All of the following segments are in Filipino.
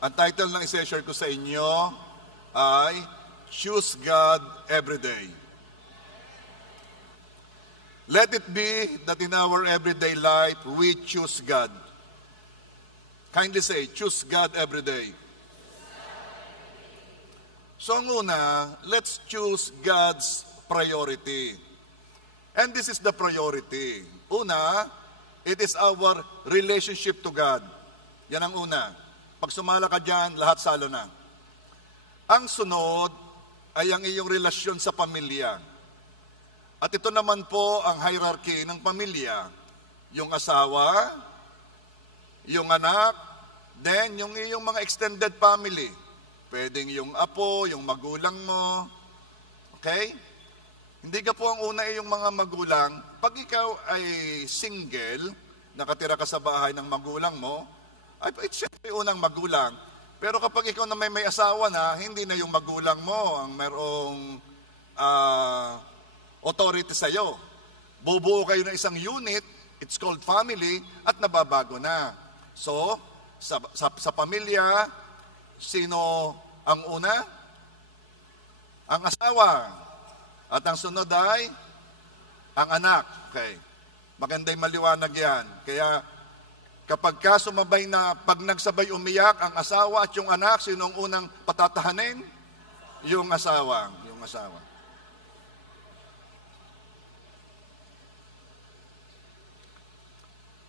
Ang title ng i-share ko sa inyo ay Choose God Every Day. Let it be that in our everyday life, we choose God. Kindly say, choose God every day. So ang una, let's choose God's priority. And this is the priority. Una, it is our relationship to God. Yan ang una. Pag sumala ka dyan, lahat salo na. Ang sunod ay ang iyong relasyon sa pamilya. At ito naman po ang hierarchy ng pamilya. Yung asawa, yung anak, then yung iyong mga extended family. Pwedeng yung apo, yung magulang mo. Okay? Hindi ka po ang una yung mga magulang. Pag ikaw ay single, nakatira ka sa bahay ng magulang mo, ay siyempre unang magulang. Pero kapag ikaw na may asawa na, hindi na yung magulang mo ang mayroong authority sa iyo. Bubuo kayo ng isang unit, it's called family, at nababago na. So, sa pamilya, sino ang una? Ang asawa. At ang sunod ay ang anak. Okay. Maganda yung maliwanag yan. Kaya kapag ka sumabay na, pag nagsabay umiyak ang asawa at yung anak, sino ang unang patatahanin? Yung asawa. Yung asawa.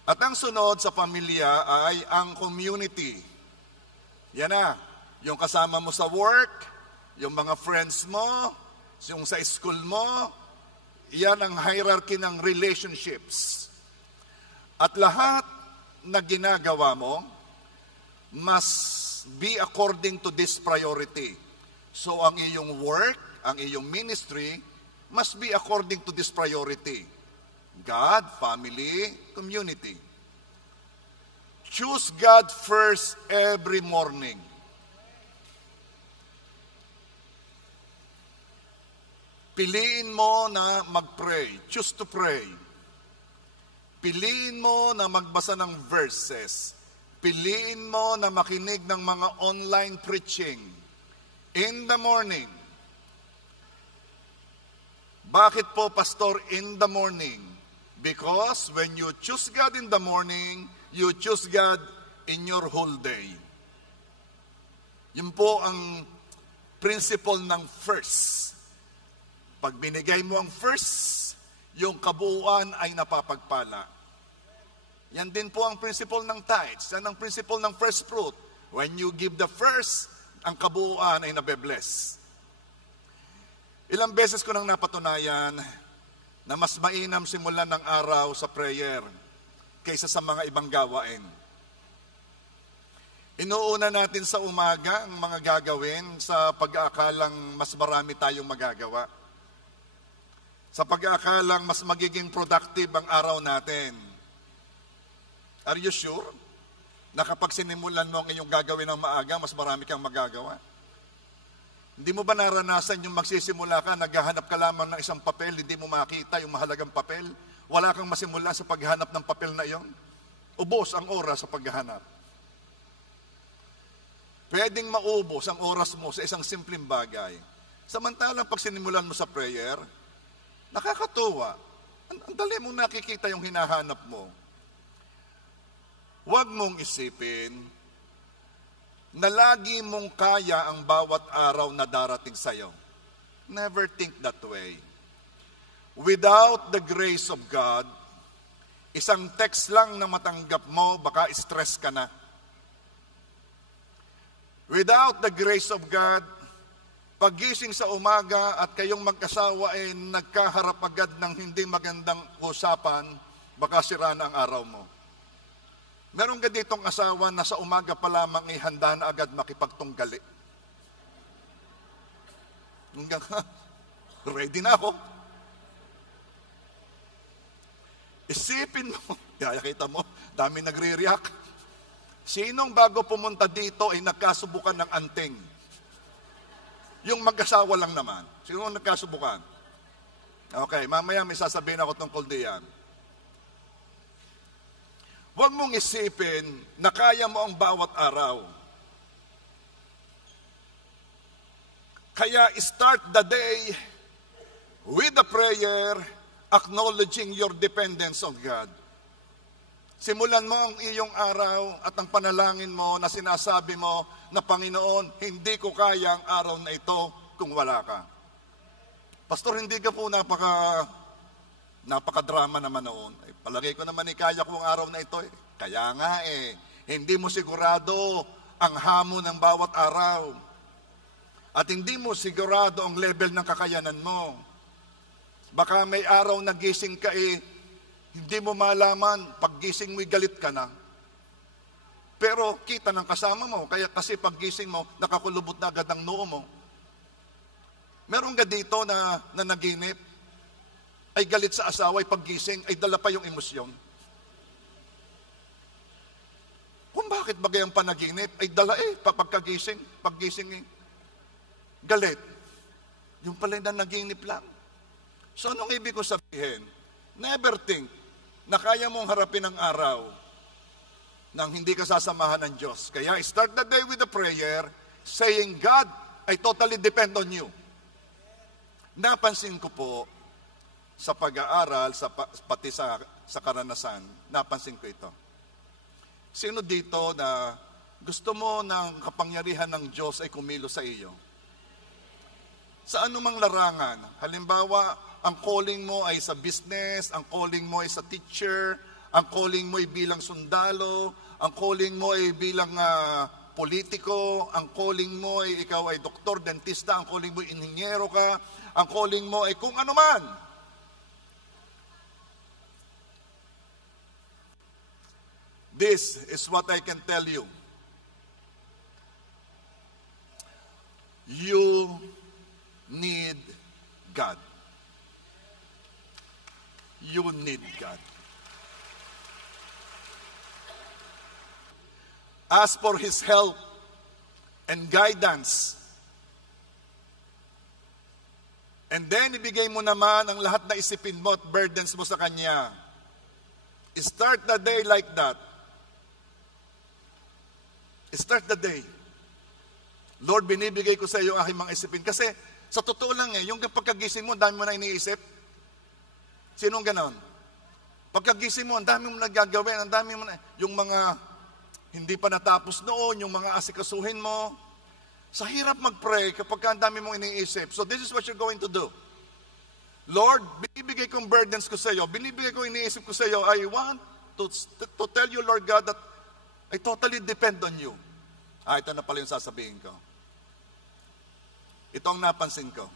At ang sunod sa pamilya ay ang community. Yan na. Yung kasama mo sa work, yung mga friends mo, yung sa school mo, yan ang hierarchy ng relationships. At lahat na ginagawa mo must be according to this priority. So ang iyong work, ang iyong ministry must be according to this priority. God, family, community. Choose God first every morning. Piliin mo na mag-pray. Choose to pray. Piliin mo na magbasa ng verses. Piliin mo na makinig ng mga online preaching in the morning. Bakit po, Pastor, in the morning? Because when you choose God in the morning, you choose God in your whole day. Yun po ang principle ng first. Pag binigay mo ang first, yung kabuuan ay napapagpala. Yan din po ang principle ng tithes. Yan ang principle ng first fruit. When you give the first, ang kabuuan ay nabe-bless. Ilang beses ko nang napatunayan na mas mainam simulan ng araw sa prayer kaysa sa mga ibang gawain. Inuuna natin sa umaga ang mga gagawin sa pag-aakalang mas marami tayong magagawa. Sa pag-aakalang mas magiging productive ang araw natin. Are you sure na kapag sinimulan mo ang iyong gagawin ng maaga, mas marami kang magagawa? Hindi mo ba naranasan yung magsisimula ka, naghahanap ka lamang ng isang papel, hindi mo makita yung mahalagang papel? Wala kang masimula sa paghahanap ng papel na iyon? Ubos ang oras sa paghahanap. Pwedeng maubos ang oras mo sa isang simpleng bagay. Samantalang pag sinimulan mo sa prayer, nakakatuwa. Ang dali mong nakikita yung hinahanap mo. Huwag mong isipin na lagi mong kaya ang bawat araw na darating sa'yo. Never think that way. Without the grace of God, isang text lang na matanggap mo, baka stress ka na. Without the grace of God, pagising sa umaga at kayong mag-asawa ay nagkaharap agad ng hindi magandang usapan, baka sira na ang araw mo. Meron ka ditong asawa na sa umaga pa lamang ay handa na agad makipagtunggali. Hanggang, ready na ako. Isipin mo, kita mo, dami nagre-react. Sinong bago pumunta dito ay nagkasubukan ng anting? Yung mag-asawa lang naman. Sino ang nagkasubukan? Okay, mamaya may sasabihin ako tungkol diyan. Huwag mong isipin na kaya mo ang bawat araw. Kaya start the day with a prayer, acknowledging your dependence on God. Simulan mo ang iyong araw at ang panalangin mo na sinasabi mo na, Panginoon, hindi ko kaya ang araw na ito kung wala ka. Pastor, hindi ka po napakadrama naman noon. Palagay ko naman kaya ko ang araw na ito. Kaya nga hindi mo sigurado ang hamon ng bawat araw. At hindi mo sigurado ang level ng kakayanan mo. Baka may araw na gising ka hindi mo malaman, paggising mo'y galit ka na. Pero kita ng kasama mo, kaya kasi paggising mo, nakakulubot na agad ang noo mo. Meron ka dito na naginip, ay galit sa asawa, ay paggising, ay dala pa yung emosyon. Kung bakit ba gayang panaginip, ay dala paggising, galit. Yung pala na naginip lang. So anong ibig ko sabihin? Never think na kaya mong harapin ang araw nang hindi ka sasamahan ng Diyos. Kaya start the day with a prayer, saying, God, I totally depend on you. Napansin ko po sa pag-aaral, pati sa karanasan, napansin ko ito. Sino dito na gusto mo ng kapangyarihan ng Diyos ay kumilos sa iyo? Sa anumang larangan, halimbawa, ang calling mo ay sa business, ang calling mo ay sa teacher, ang calling mo ay bilang sundalo, ang calling mo ay bilang politiko, ang calling mo ay ikaw ay doktor, dentista, ang calling mo ay inhinyero ka, ang calling mo ay kung ano man. This is what I can tell you. You need God. You need God. Ask for His help and guidance. And then, ibigay mo naman ang lahat na isipin mo at burdens mo sa Kanya. Start the day like that. Start the day. Lord, binibigay ko sa iyo ang aking mga isipin. Kasi, sa totoo lang yung pagkagising mo, dami mo na iniisip. Sinong ganon? Pagkagising mo, ang dami mo nagagawin, ang dami mo na, yung mga hindi pa natapos noon, yung mga asikasuhin mo. Sa hirap mag-pray kapag ang dami mong iniisip. So this is what you're going to do. Lord, binibigay kong burdens ko sa iyo, binibigay ko iniisip ko sa iyo, I want to tell you, Lord God, that I totally depend on you. Ito na pala yung sasabihin ko. Ito ang napansin ko.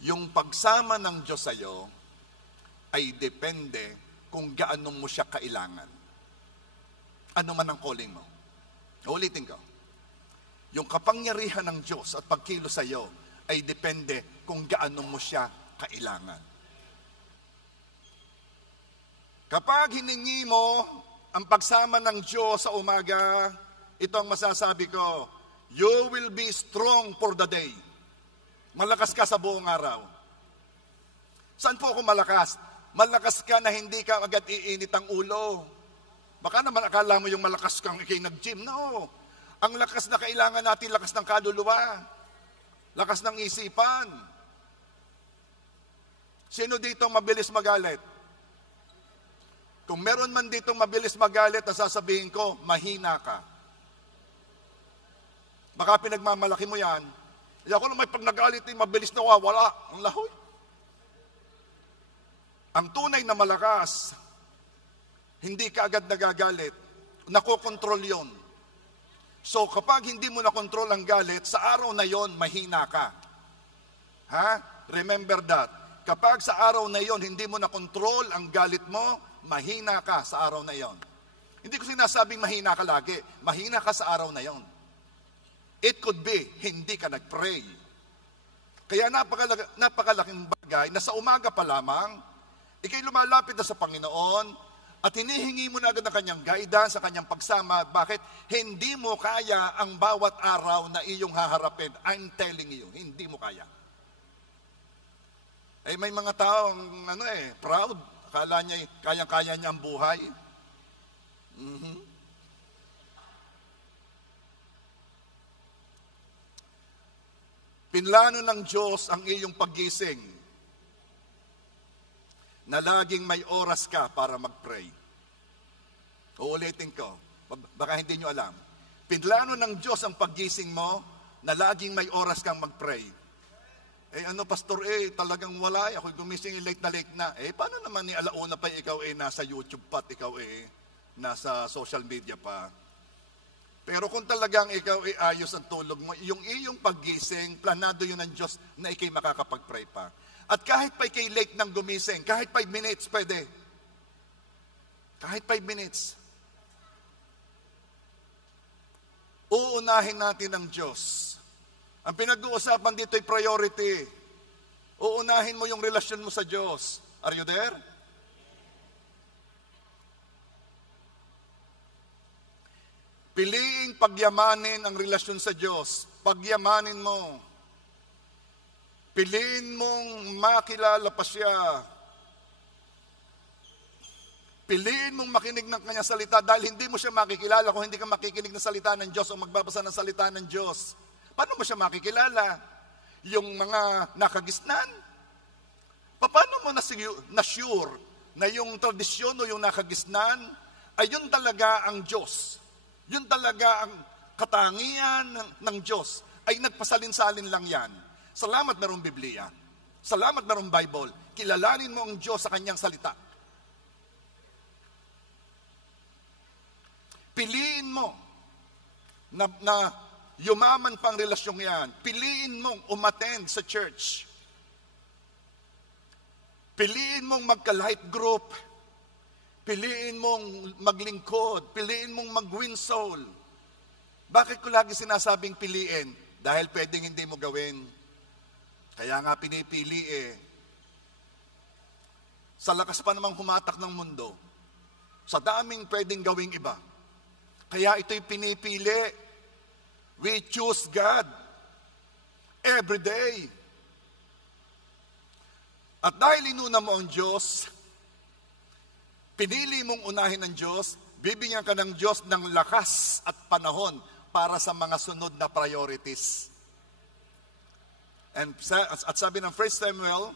Yung pagsama ng Diyos sa iyo ay depende kung gaano mo siya kailangan. Ano man ang calling mo. Ulitin ko. Yung kapangyarihan ng Diyos at pagkilos sa iyo ay depende kung gaano mo siya kailangan. Kapag hiningi mo ang pagsama ng Diyos sa umaga, ito ang masasabi ko, you will be strong for the day. Malakas ka sa buong araw. Saan po ako malakas? Malakas ka na hindi ka agad iinit ang ulo. Baka naman akala mo yung malakas kang ikay nag-gym. No. Ang lakas na kailangan natin, lakas ng kaluluwa. Lakas ng isipan. Sino dito mabilis magalit? Kung meron man dito mabilis magalit, sasabihin ko, mahina ka. Baka pinagmamalaki mo yan. Kaya ako naman pag nagalit, mabilis na wala. Ang lahoy. Ang tunay na malakas, hindi ka agad nagagalit. Nakokontrol yon. So kapag hindi mo nakontrol ang galit, sa araw na yon, mahina ka. Ha? Remember that. Kapag sa araw na yon, hindi mo nakontrol ang galit mo, mahina ka sa araw na yon. Hindi ko sinasabing mahina ka lagi. Mahina ka sa araw na yon. It could be, hindi ka nag-pray. Kaya napakalaking bagay na sa umaga pa lamang, ikay lumalapit na sa Panginoon at hinihingi mo na agad ang kanyang guidance, sa kanyang pagsama. Bakit? Hindi mo kaya ang bawat araw na iyong haharapin. I'm telling you, hindi mo kaya. May mga taong proud. Akala niya, kayang-kaya niya ang buhay. Pinlano ng Diyos ang iyong paggising na laging may oras ka para mag-pray. Uulitin ko, baka hindi nyo alam. Pinlano ng Diyos ang paggising mo na laging may oras kang mag-pray. Pastor, talagang wala. Ako gumising late na. Paano naman ni alauna pa ikaw nasa YouTube pa at ikaw nasa social media pa? Pero kung talagang ikaw ayos ang tulog mo, yung iyong paggising, planado yun ng Diyos na ikay makakapag-pray pa. At kahit pa ikay late nang gumising, kahit 5 minutes, pwede. Kahit 5 minutes. Uunahin natin ang Diyos. Ang pinag-uusapan dito ay priority. Uunahin mo yung relasyon mo sa Diyos. Are you there? Piliing pagyamanin ang relasyon sa Diyos. Pagyamanin mo. Piliin mong makilala pa siya. Piliin mong makinig ng kanyang salita dahil hindi mo siya makikilala kung hindi ka makikinig ng salita ng Diyos o magbabasa ng salita ng Diyos. Paano mo siya makikilala? Yung mga nakagisnan? Paano mo na-sure na yung tradisyon o yung nakagisnan ay yun talaga ang Diyos? Yun talaga ang katangian ng Diyos. Ay nagpasalin-salin lang yan. Salamat merong Biblia. Salamat merong Bible. Kilalanin mo ang Diyos sa kanyang salita. Piliin mo na yumaman pang relasyong yan. Piliin mong umattend sa church. Piliin mong magka-life group. Piliin mong maglingkod. Piliin mong mag-win soul. Bakit ko lagi sinasabing piliin? Dahil pwedeng hindi mo gawin. Kaya nga pinipili Sa lakas pa namang humatak ng mundo, sa daming pwedeng gawing iba. Kaya ito'y pinipili. We choose God every day. At dahil inuna mo ang Diyos, pinili mong unahin ng Diyos, bibigyan ka ng Diyos ng lakas at panahon para sa mga sunod na priorities. At sabi ng 1 Samuel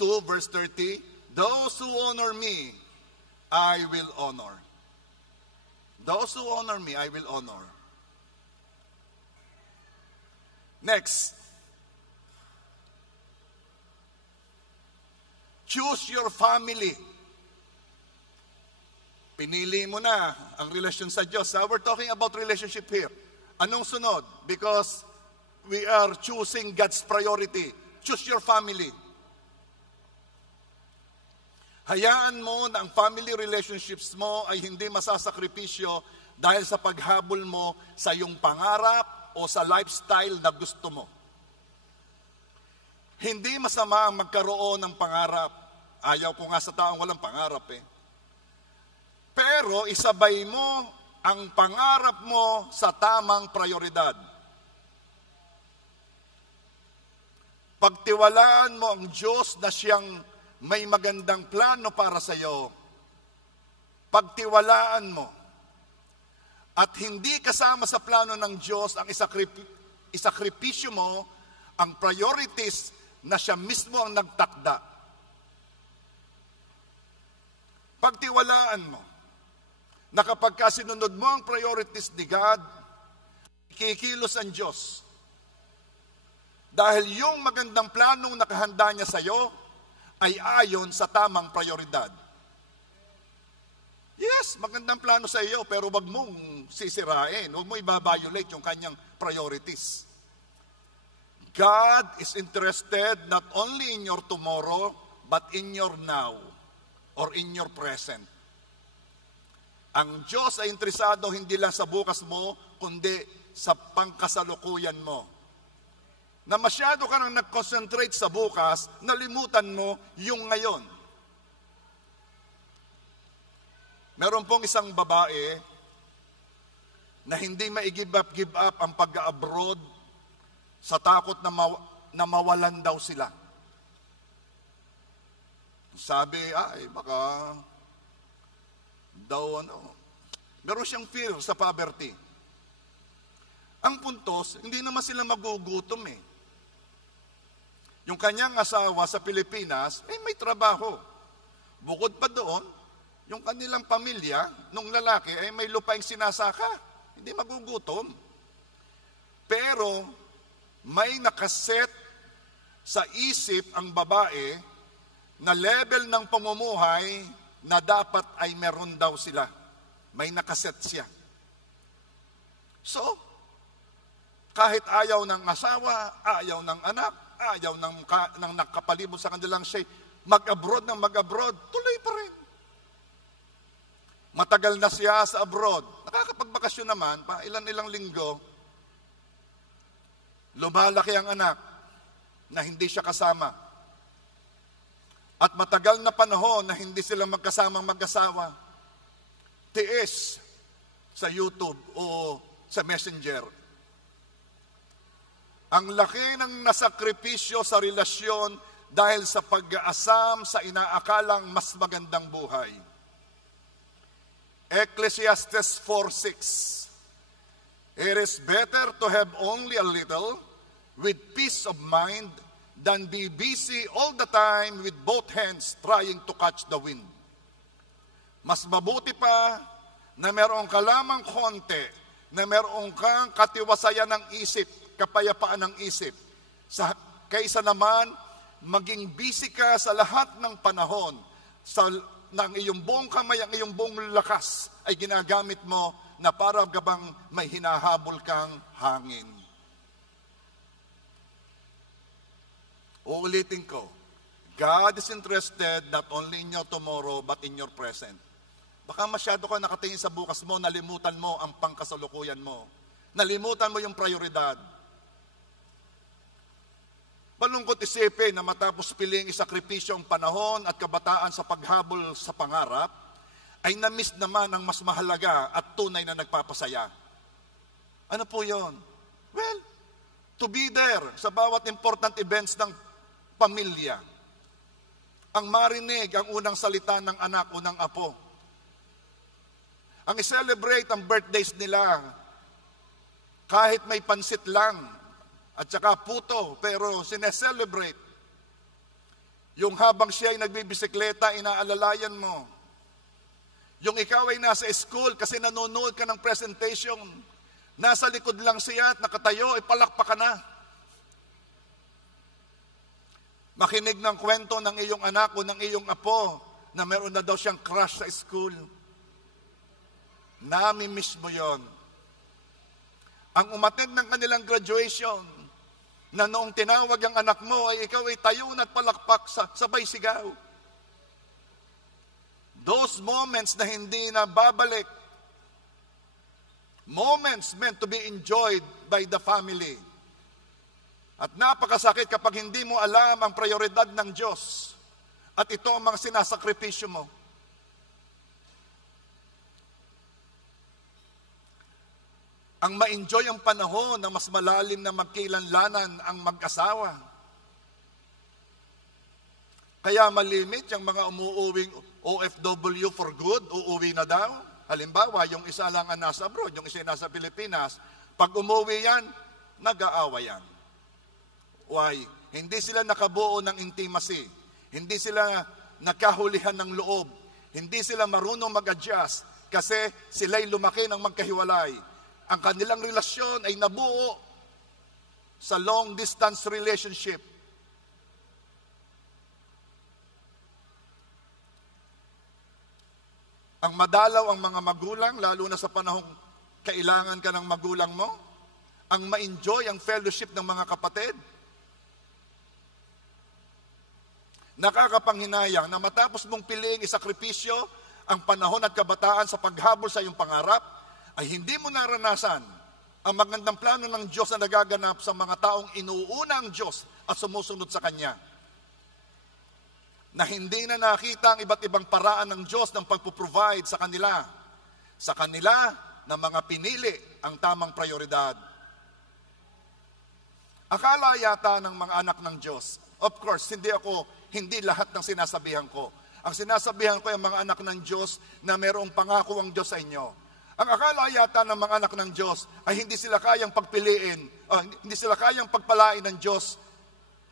2 verse 30, those who honor me, I will honor. Those who honor me, I will honor. Next. Choose your family. Pinili mo na ang relasyon sa Diyos. We're talking about relationship here. Anong sunod? Because we are choosing God's priority. Choose your family. Hayaan mo na ang family relationships mo ay hindi masasakripisyo dahil sa paghabol mo sa iyong pangarap o sa lifestyle na gusto mo. Hindi masama ang magkaroon ng pangarap. Ayaw ko nga sa taong walang pangarap Pero isabay mo ang pangarap mo sa tamang prioridad. Pagtiwalaan mo ang Diyos na siyang may magandang plano para sa iyo. Pagtiwalaan mo. At hindi kasama sa plano ng Diyos ang isakripisyo mo ang priorities na siya mismo ang nagtakda. Pagtiwalaan mo na kapag sinunod mo ang priorities ni God, kikilos ang Diyos. Dahil yung magandang planong nakahanda niya sa iyo ay ayon sa tamang prioridad. Yes, magandang plano sa iyo, pero wag mong sisirain, wag mo i-violate yung kanyang priorities. God is interested not only in your tomorrow, but in your now, or in your present. Ang Diyos ay interesado hindi lang sa bukas mo, kundi sa pangkasalukuyan mo. Na masyado ka nang nag-concentrate sa bukas, nalimutan mo yung ngayon. Meron pong isang babae na hindi give up ang pag-abroad sa takot na mawalan daw sila. Sabi, baka daw meron siyang fear sa poverty. Ang puntos, hindi naman sila magugutom yung kanyang asawa sa Pilipinas, may trabaho. Bukod pa doon, yung kanilang pamilya, nung lalaki, may lupaing sinasaka. Hindi magugutom. Pero, may nakaset sa isip ang babae na level ng pamumuhay na dapat ay meron daw sila. May nakaset siya. So, kahit ayaw ng asawa, ayaw ng anak, ayaw ng nakapalibot sa kanilang siya, mag-abroad ng mag-abroad, tuloy pa rin. Matagal na siya sa abroad. Nakakapagbakasyon naman, pa ilan-ilang linggo, lumalaki ang anak na hindi siya kasama. At matagal na panahon na hindi sila magkasamang mag-asawa. Tiis sa YouTube o sa Messenger. Ang laki ng nasakripisyo sa relasyon dahil sa pag-aasam sa inaakalang mas magandang buhay. Ecclesiastes 4:6. It is better to have only a little with peace of mind than be busy all the time with both hands trying to catch the wind. Mas mabuti pa na meron ka lamang konti, na meron kang katiwasayan ng isip, kapayapaan ng isip, kaysa naman maging busy ka sa lahat ng panahon, ng iyong buong kamay, ang iyong buong lakas ay ginagamit mo na para gabang may hinahabol kang hangin. Uulitin ko, God is interested not only in your tomorrow but in your present. Baka masyado ka nakatingin sa bukas mo, nalimutan mo ang pangkasalukuyan mo. Nalimutan mo yung prioridad. Malungkot isipin na matapos piling isakripisyo ang panahon at kabataan sa paghabol sa pangarap, ay na-miss naman ang mas mahalaga at tunay na nagpapasaya. Ano po yon? Well, to be there sa bawat important events ng pamilya. Ang marinig ang unang salita ng anak o ng apo. Ang i-celebrate ang birthdays nila kahit may pansit lang at saka puto, pero sineselebrate. Yung habang siya ay nagbibisikleta, inaalalayan mo. Yung ikaw ay nasa school kasi nanonood ka ng presentation, nasa likod lang siya at nakatayo, palakpak ka na. Makinig ng kwento ng iyong anak o ng iyong apo na meron na daw siyang crush sa school. Nami-miss mo yon. Ang umattend ng kanilang graduation, na noong tinawag ang anak mo ay ikaw ay tayo at palakpak sabay sigaw. Those moments na hindi na babalik. Moments meant to be enjoyed by the family. At napakasakit kapag hindi mo alam ang prioridad ng Diyos. At ito ang mga sinasakripisyo mo. Ang ma-enjoy ang panahon na mas malalim na magkilanlanan ang mag-asawa. Kaya malimit yung mga umuuwing OFW for good, uuwi na daw. Halimbawa, yung isa lang ang nasa abroad, yung isa nasa Pilipinas. Pag umuwi yan, nag-aawa yan. Why? Hindi sila nakabuo ng intimacy. Hindi sila nakahulihan ng loob. Hindi sila marunong mag-adjust kasi sila'y lumaki ng magkahiwalay. Ang kanilang relasyon ay nabuo sa long-distance relationship. Ang madalaw ang mga magulang, lalo na sa panahong kailangan ka ng magulang mo. Ang ma-enjoy ang fellowship ng mga kapatid. Nakakapanghinayang na matapos mong piliin isakripisyo ang panahon at kabataan sa paghabol sa iyong pangarap, ay hindi mo naranasan ang magandang plano ng Diyos na nagaganap sa mga taong inuuna ang Diyos at sumusunod sa Kanya. Na hindi na nakita ang iba't ibang paraan ng Diyos ng pagpuprovide sa kanila. Sa kanila na mga pinili ang tamang prioridad. Akala yata ng mga anak ng Diyos, of course, hindi lahat ng sinasabihan ko. Ang sinasabihan ko ay mga anak ng Diyos na mayroong pangako ang Diyos sa inyo. Ang akala yata ng mga anak ng Diyos ay hindi sila kayang pagpiliin, hindi sila kayang pagpalain ng Diyos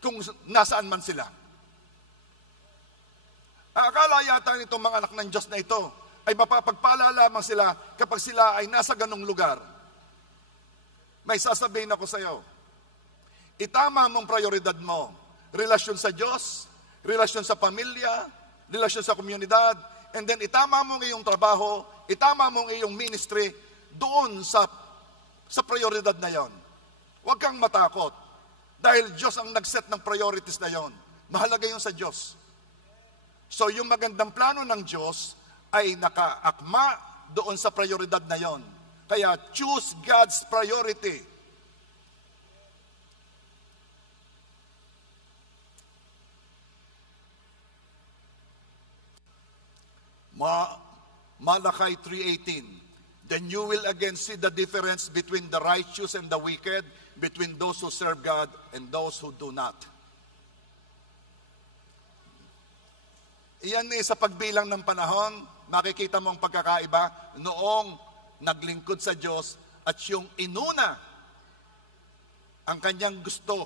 kung nasaan man sila. Akala yata nitong mga anak ng Diyos na ito ay mapapagpala lamang sila kapag sila ay nasa ganong lugar. May sasabihin ako sa iyo, itama mong prioridad mo, relasyon sa Diyos, relasyon sa pamilya, relasyon sa komunidad, and then itama mo ang iyong trabaho, itama mo ang iyong ministry doon sa prioridad na yon. Huwag kang matakot dahil Diyos ang nag-set ng priorities na yon. Mahalaga yun sa Diyos. So yung magandang plano ng Diyos ay nakaakma doon sa prioridad na yon. Kaya choose God's priority. Malachi 3:18. Then you will again see the difference between the righteous and the wicked, between those who serve God and those who do not. Iyan sa pagbilang ng panahon, makikita mo ang pagkakaiba noong naglingkod sa Diyos at yung inuna ang kanyang gusto.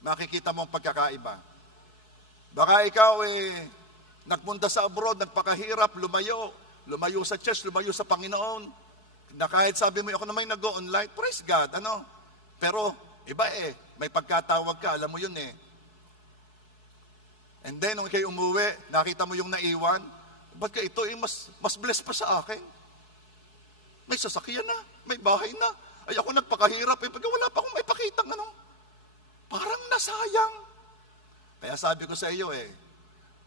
Makikita mo ang pagkakaiba. Baka ikaw nagpunta sa abroad, nagpakahirap, lumayo sa church, lumayo sa Panginoon, na kahit sabi mo, ako naman nag-go-online, praise God, Pero, iba may pagkatawag ka, alam mo yun And then, nung kayo umuwi, nakita mo yung naiwan, ba't ka ito mas blessed pa sa akin? May sasakyan na, may bahay na, ay ako nagpakahirap, pagka wala pa akong may pakitang parang nasayang. Kaya sabi ko sa iyo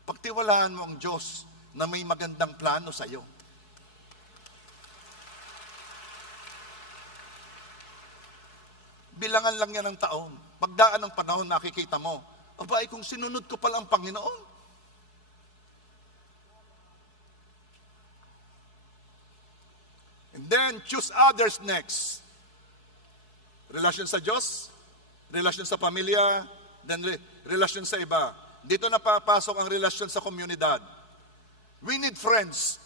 pagtiwalaan mo ang Diyos na may magandang plano sa iyo. Bilangan lang yan ng taon. Pagdaan ng panahon, nakikita mo, abay, kung sinunod ko pala ang Panginoon. And then, choose others next. Relasyon sa Diyos, relasyon sa pamilya, then relasyon sa iba. Dito na papasok ang relasyon sa komunidad. We need friends.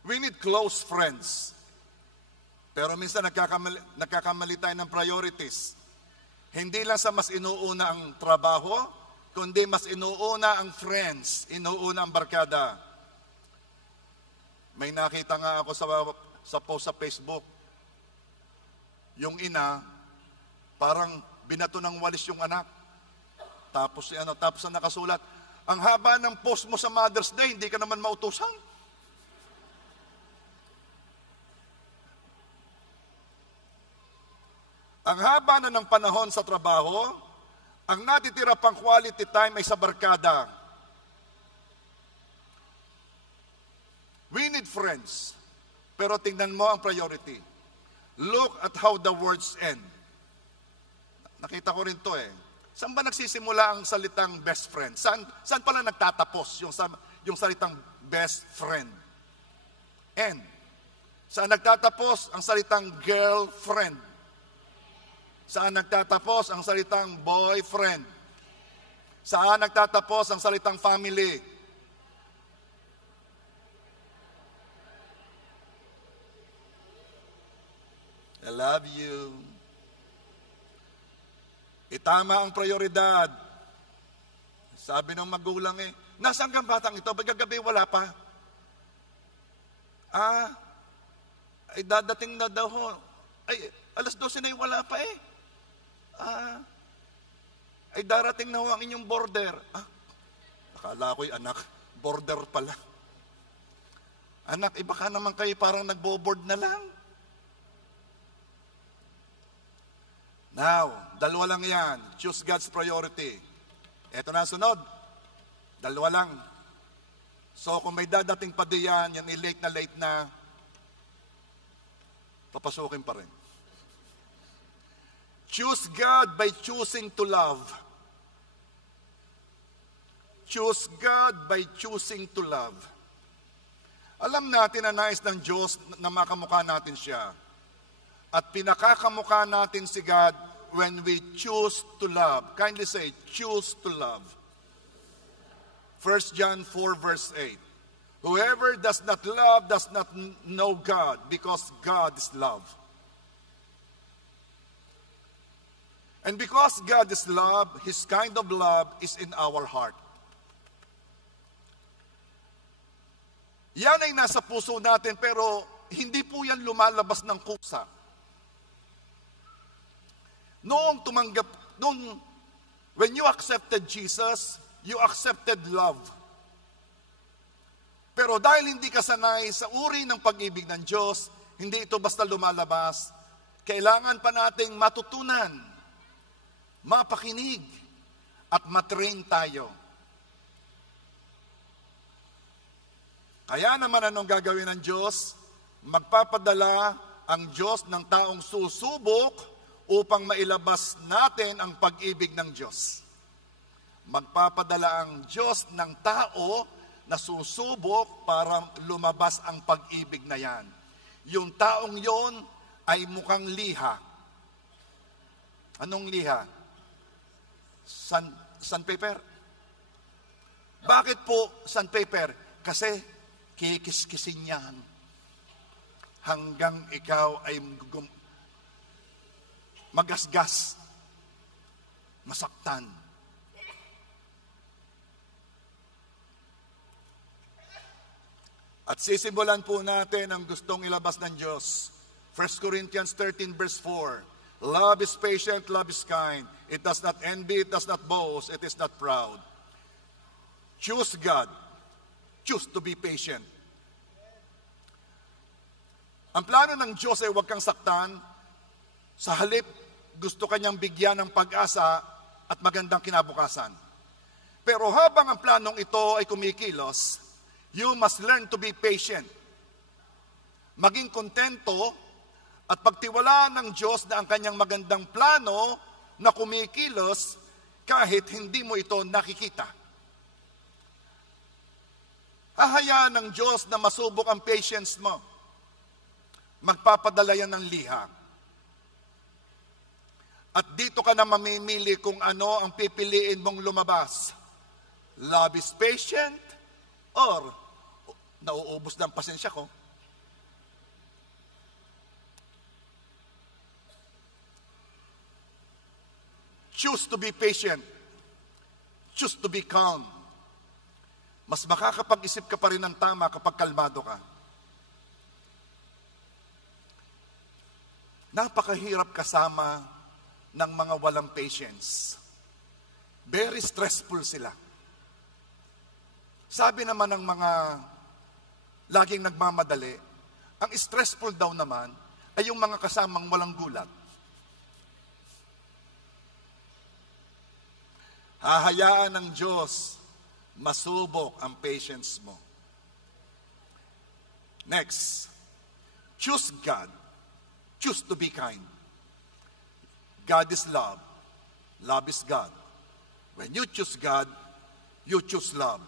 We need close friends. Pero minsan nagkakamali tayo ng priorities. Hindi lang sa mas inuuna ang trabaho, kundi mas inuuna ang friends, inuuna ang barkada. May nakita nga ako sa post sa Facebook. Yung ina, parang binato ng walis yung anak. Tapos ang nakasulat, ang haba ng post mo sa Mother's Day, hindi ka naman mautusan. Ang haba na ng panahon sa trabaho, ang natitira pang quality time ay sa barkada. We need friends. Pero tingnan mo ang priority. Look at how the words end. Nakita ko rin to Saan ba nagsisimula ang salitang best friend? Saan pala nagtatapos yung salitang best friend? And, saan nagtatapos ang salitang girlfriend? Saan nagtatapos ang salitang boyfriend? Saan nagtatapos ang salitang family? I love you. Itama ang prioridad. Sabi ng magulang nasaan kang batang ito? Ba't kagabi wala pa? Ay dadating na daw ho. Ay, 12:00 na wala pa ay darating na ho ang inyong border. Akala ko'y anak, border pala. Anak, iba ka naman kayo parang nagbo-board na lang. Now, dalawa lang yan. Choose God's priority. Ito na sunod. Dalawa lang. So, kung may dadating pa diyan, yan late na, papasukin pa rin. Choose God by choosing to love. Choose God by choosing to love. Alam natin na nais ng Diyos na makamukha natin siya. At pinakakamukha natin si God when we choose to love. Kindly say, choose to love. 1 John 4 verse 8. Whoever does not love does not know God, because God is love. And because God is love, His kind of love is in our heart. Yan ay nasa puso natin, pero hindi po yan lumalabas ng kusa. When you accepted Jesus, you accepted love. Pero dahil hindi ka sanay sa uri ng pag-ibig ng Diyos, hindi ito basta lumalabas. Kailangan pa nating matutunan, mapakinig, at matrain tayo. Kaya naman anong gagawin ng Diyos? Magpapadala ang Diyos ng taong susubok upang mailabas natin ang pag-ibig ng Diyos. Magpapadala ang Diyos ng tao na susubok para lumabas ang pag-ibig na yan. Yung taong yon ay mukhang liha. Anong liha? Sandpaper. Bakit po sandpaper? Kasi kikiskisin yan hanggang ikaw ay magasgas, masaktan. At sisimulan po natin ang gustong ilabas ng Diyos. 1 Corinthians 13 verse 4. Love is patient, love is kind. It does not envy, it does not boast, it is not proud. Choose God. Choose to be patient. Ang plano ng Diyos ay huwag kang saktan. Sa halip, gusto kanyang bigyan ng pag-asa at magandang kinabukasan. Pero habang ang planong ito ay kumikilos, you must learn to be patient. Maging kontento at pagtiwalaan ng Diyos na ang kanyang magandang plano na kumikilos kahit hindi mo ito nakikita. Hahayaan ng Diyos na masubok ang patience mo. Magpapadala yan ng liha. At dito ka na mamimili kung ano ang pipiliin mong lumabas. Love is patient or nauubos na ang pasensya ko. Choose to be patient. Choose to be calm. Mas makakapag-isip ka pa rin ng tama kapag kalmado ka. Napakahirap kasama ng mga walang patience. Very stressful sila. Sabi naman ng mga laging nagmamadali, ang stressful daw naman ay yung mga kasamang walang gulat. Hahayaan ng Diyos masubok ang patience mo. Next, choose God. Choose to be kind. God is love. Love is God. When you choose God, you choose love.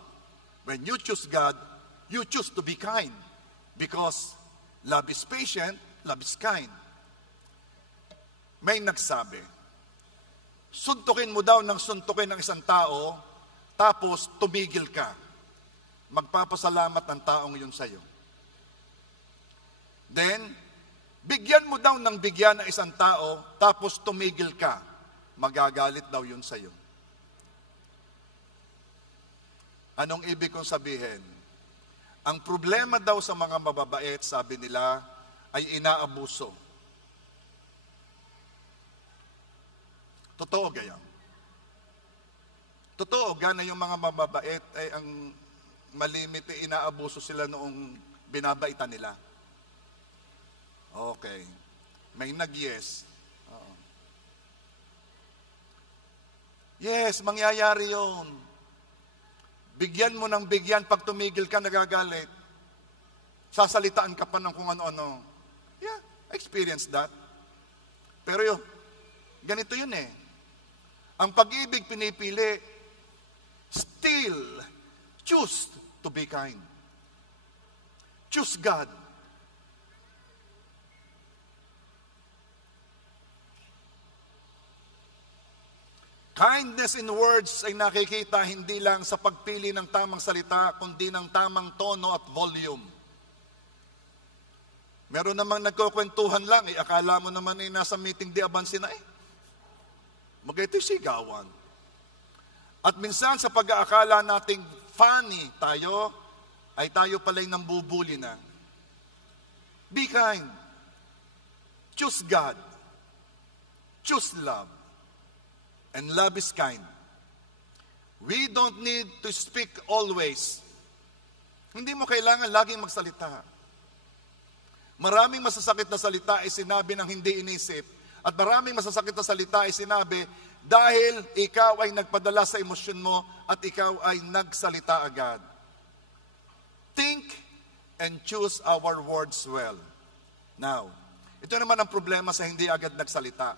When you choose God, you choose to be kind. Because love is patient, love is kind. May nagsabi, suntukin mo daw ng suntukin ng isang tao, tapos tumigil ka. Magpapasalamat ang taong yun sa'yo. Then, bigyan mo daw ng bigyan ng isang tao, tapos tumigil ka. Magagalit daw yun sa'yo. Anong ibig kong sabihin? Ang problema daw sa mga mababait, sabi nila, ay inaabuso. Totoo gaya. Totoo, gana yung mga mababait ay ang malimit ay inaabuso sila noong binabaitan nila. Okay. May nag-yes. Yes, mangyayari yun. Bigyan mo ng bigyan, pag tumigil ka, nagagalit. Sasalitaan ka pa ng kung ano-ano. Yeah, I experienced that. Pero yun, ganito yun eh. Ang pag-ibig pinipili, still, choose to be kind. Choose God. Kindness in words ay nakikita hindi lang sa pagpili ng tamang salita, kundi ng tamang tono at volume. Meron namang nagkukwentuhan lang, akala mo naman ay nasa meeting di abansi na eh. Ito'y sigawan. At minsan sa pag-aakala nating funny tayo, ay tayo pala'y nambubuli na. Be kind. Choose God. Choose love. And love is kind. We don't need to speak always. Hindi mo kailangan laging magsalita. Maraming masasakit na salita ay sinabi ng hindi inisip. At maraming masasakit na salita ay sinabi dahil ikaw ay nagpadala sa emosyon mo at ikaw ay nagsalita agad. Think and choose our words well. Now, ito naman ang problema sa hindi agad nagsalita.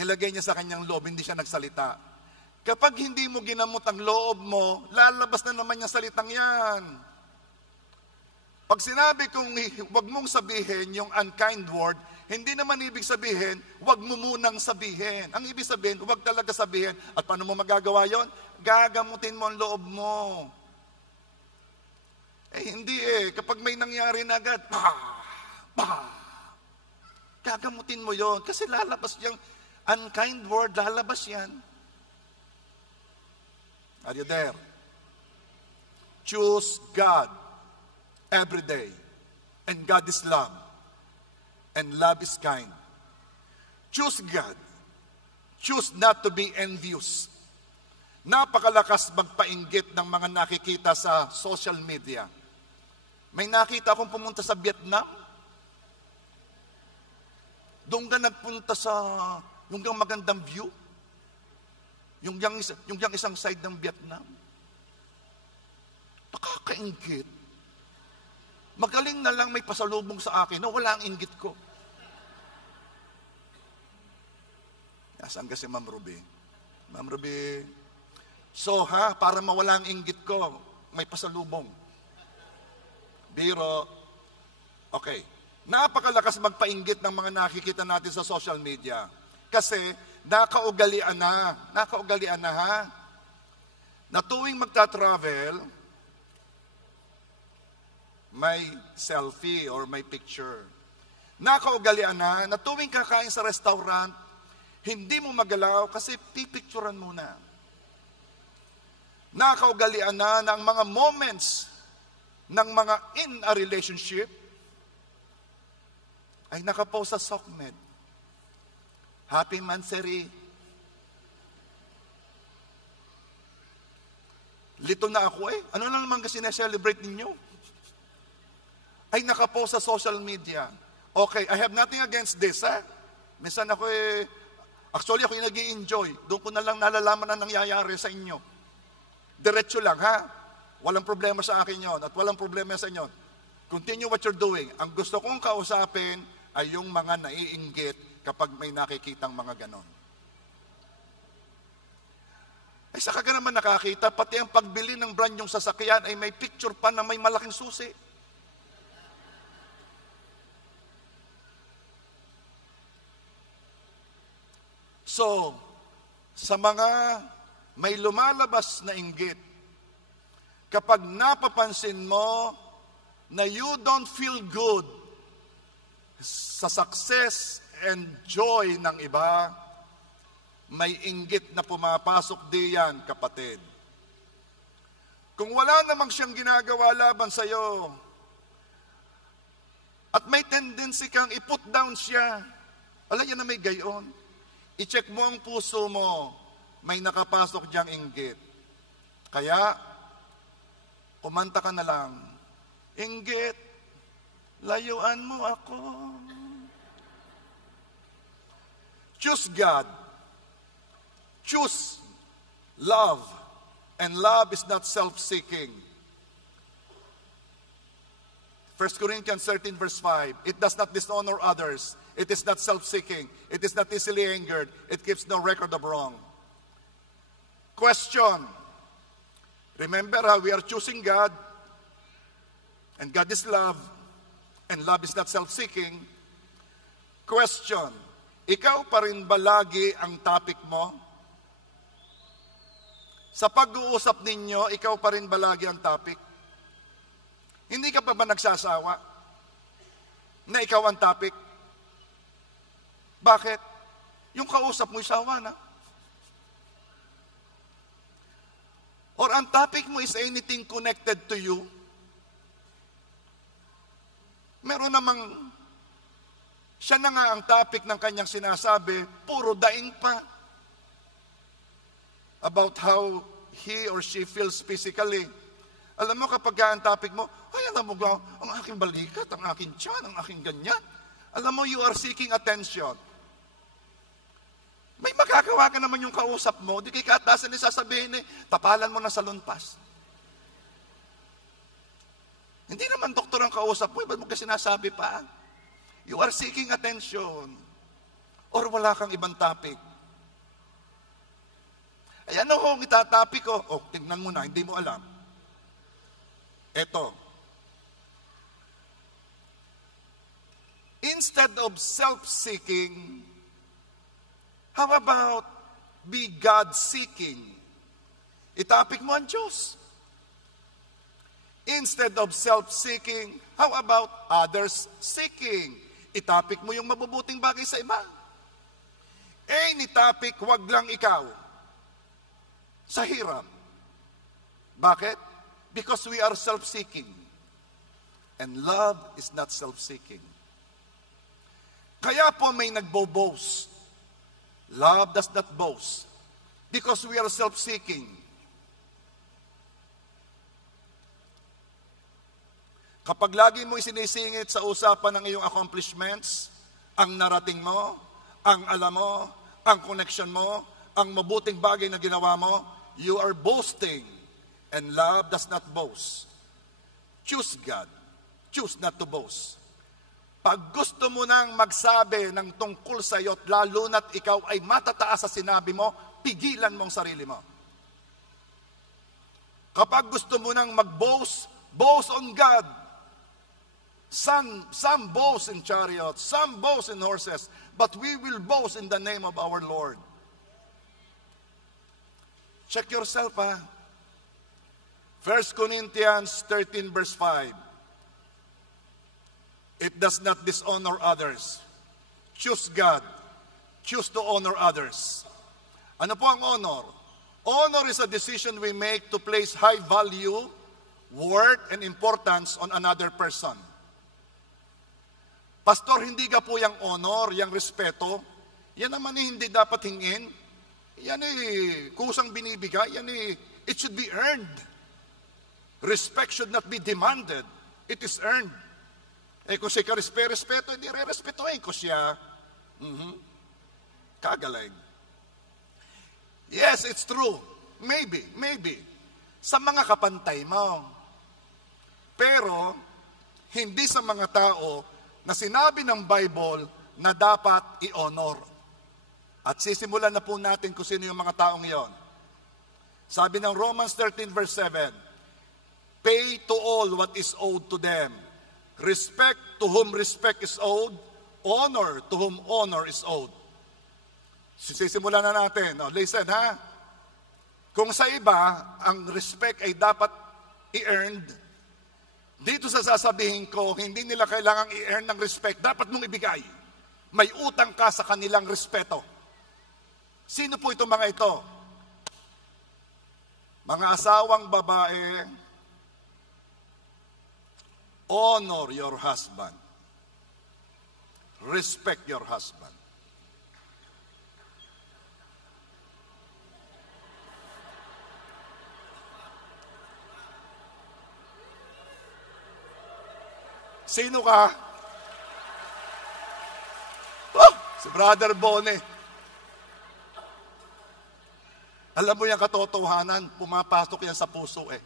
Nilagay niya sa kanyang loob, hindi siya nagsalita. Kapag hindi mo ginamot ang loob mo, lalabas na naman yung salitang yan. Pag sinabi kong huwag mong sabihin yung unkind word, hindi naman ibig sabihin, huwag mo munang sabihin. Ang ibig sabihin, huwag talaga sabihin. At paano mo magagawa yon? Gagamutin mo ang loob mo. Hindi Kapag may nangyari na agad, gagamutin mo yon. Kasi lalabas yung unkind word, lalabas yan. Are you there? Choose God every day. And God is love. And love is kind. Choose God. Choose not to be envious. Napakalakas magpainggit ng mga nakikita sa social media. May nakita akong pumunta sa Vietnam. Doon ka nagpunta sa yung magandang view. Yung isang side ng Vietnam. Nakakainggit. Magaling na lang may pasalubong sa akin na wala ang inggit ko. Nasaan kasi Ma'am Ruby? Ma'am Ruby, so para mawala ang inggit ko, may pasalubong. Biro, okay. Napakalakas magpainggit ng mga nakikita natin sa social media. Kasi, nakaugalian na na tuwing magta-travel, may selfie or may picture. Nakaugalian na tuwing kakain sa restaurant, hindi mo magalaw kasi pipicturan muna. Nakaugalian na ang mga moments ng mga in a relationship ay nakapost sa SOCMED. Happy Manseri. Lito na ako Ano lang naman kasi na-celebrate ninyo? Ay nakapost sa social media. Okay, I have nothing against this, Minsan ako actually ako nag-i-enjoy. Doon ko na lang nalalaman na nangyayari sa inyo. Diretso lang, Walang problema sa akin yon at walang problema sa inyo. Continue what you're doing. Ang gusto kong kausapin ay yung mga naiinggit kapag may nakikitang mga ganon. Saka ka naman nakakita, pati ang pagbili ng brand yung sasakyan ay may picture pa na may malaking susi. So, sa mga may lumalabas na inggit, kapag napapansin mo na you don't feel good sa success and joy ng iba, may inggit na pumapasok diyan, kapatid. Kung wala namang siyang ginagawa laban sa iyo, at may tendency kang i-put down siya, wala yan na may gayon. I-check mo ang puso mo, may nakapasok diyang inggit. Kaya, kumanta ka na lang, inggit, layuan mo ako. Choose God. Choose love. And love is not self-seeking. 1 Corinthians 13 verse 5, it does not dishonor others. It is not self-seeking. It is not easily angered. It keeps no record of wrong. Question. Remember how we are choosing God, and God is love, and love is not self-seeking. Question. Ikaw pa rin ba lagi ang topic mo? Sa pag-uusap ninyo, ikaw pa rin ba lagi ang topic? Hindi ka pa ba nagsasawa na ikaw ang topic? Bakit? Yung kausap mo, isawa na. Or ang topic mo is anything connected to you. Meron namang, siya na nga ang topic ng kanyang sinasabi, puro daing pa. About how he or she feels physically. Alam mo, kapag ang topic mo, ay, alam mo, ang aking balikat, ang aking tiyan, ang aking ganyan. Alam mo, you are seeking attention. May magagawa ka naman yung kausap mo, di kay kaatasan ni sasabihin tapalan mo na sa lunpas. Hindi naman doktor ang kausap mo, ba't mo ka sinasabi pa? You are seeking attention. Or wala kang ibang topic. Ay ano kung itatopic ko? O, tignan mo na, hindi mo alam. Eto. Instead of self-seeking, how about be God-seeking? Itapik mo ang Diyos. Instead of self-seeking, how about others-seeking? Itapik mo yung mabubuting bagay sa iba. Any topic, wag lang ikaw. Sa hirap. Bakit? Because we are self-seeking. And love is not self-seeking. Kaya po may nagbo-boast. Love does not boast because we are self-seeking. Kapag lagi mo isinisingit sa usapan ng iyong accomplishments, ang narating mo, ang alam mo, ang connection mo, ang mabuting bagay na ginawa mo, you are boasting. And love does not boast. Choose God. Choose not to boast. Pag gusto mo nang magsabi ng tungkol sa iyo at lalo na't ikaw ay matataas sa sinabi mo, pigilan mong sarili mo. Kapag gusto mo nang mag-boast, boast on God. Some boast in chariots, some boast in horses, but we will boast in the name of our Lord. Check yourself, ha? 1 Corinthians 13 verse 5. It does not dishonor others. Choose God. Choose to honor others. Ano po ang honor? Honor is a decision we make to place high value, worth, and importance on another person. Pastor, hindi ka po yung honor, yung respeto. Yan naman hindi dapat hingin. Yan kusang binibigay. Yan it should be earned. Respect should not be demanded. It is earned. Kung siya ka-respeto, hindi re-respetuhin ko siya. Kagaling. Yes, it's true. Maybe. Sa mga kapantay mo. Pero, hindi sa mga tao na sinabi ng Bible na dapat i-honor. At sisimulan na po natin kung sino yung mga taong yon. Sabi ng Romans 13 verse 7, pay to all what is owed to them. Respect to whom respect is owed, honor to whom honor is owed. Sisimulan na natin. No, listen ha. Kung sa iba, ang respect ay dapat i-earned, dito sa sasabihin ko, hindi nila kailangang i-earn ng respect. Dapat mong ibigay. May utang ka sa kanilang respeto. Sino po itong mga ito? Mga asawang babae, honor your husband. Respect your husband. Sino ka? Oh, si Brother Bone. Alam mo yung katotohanan, pumapasok yan sa puso eh.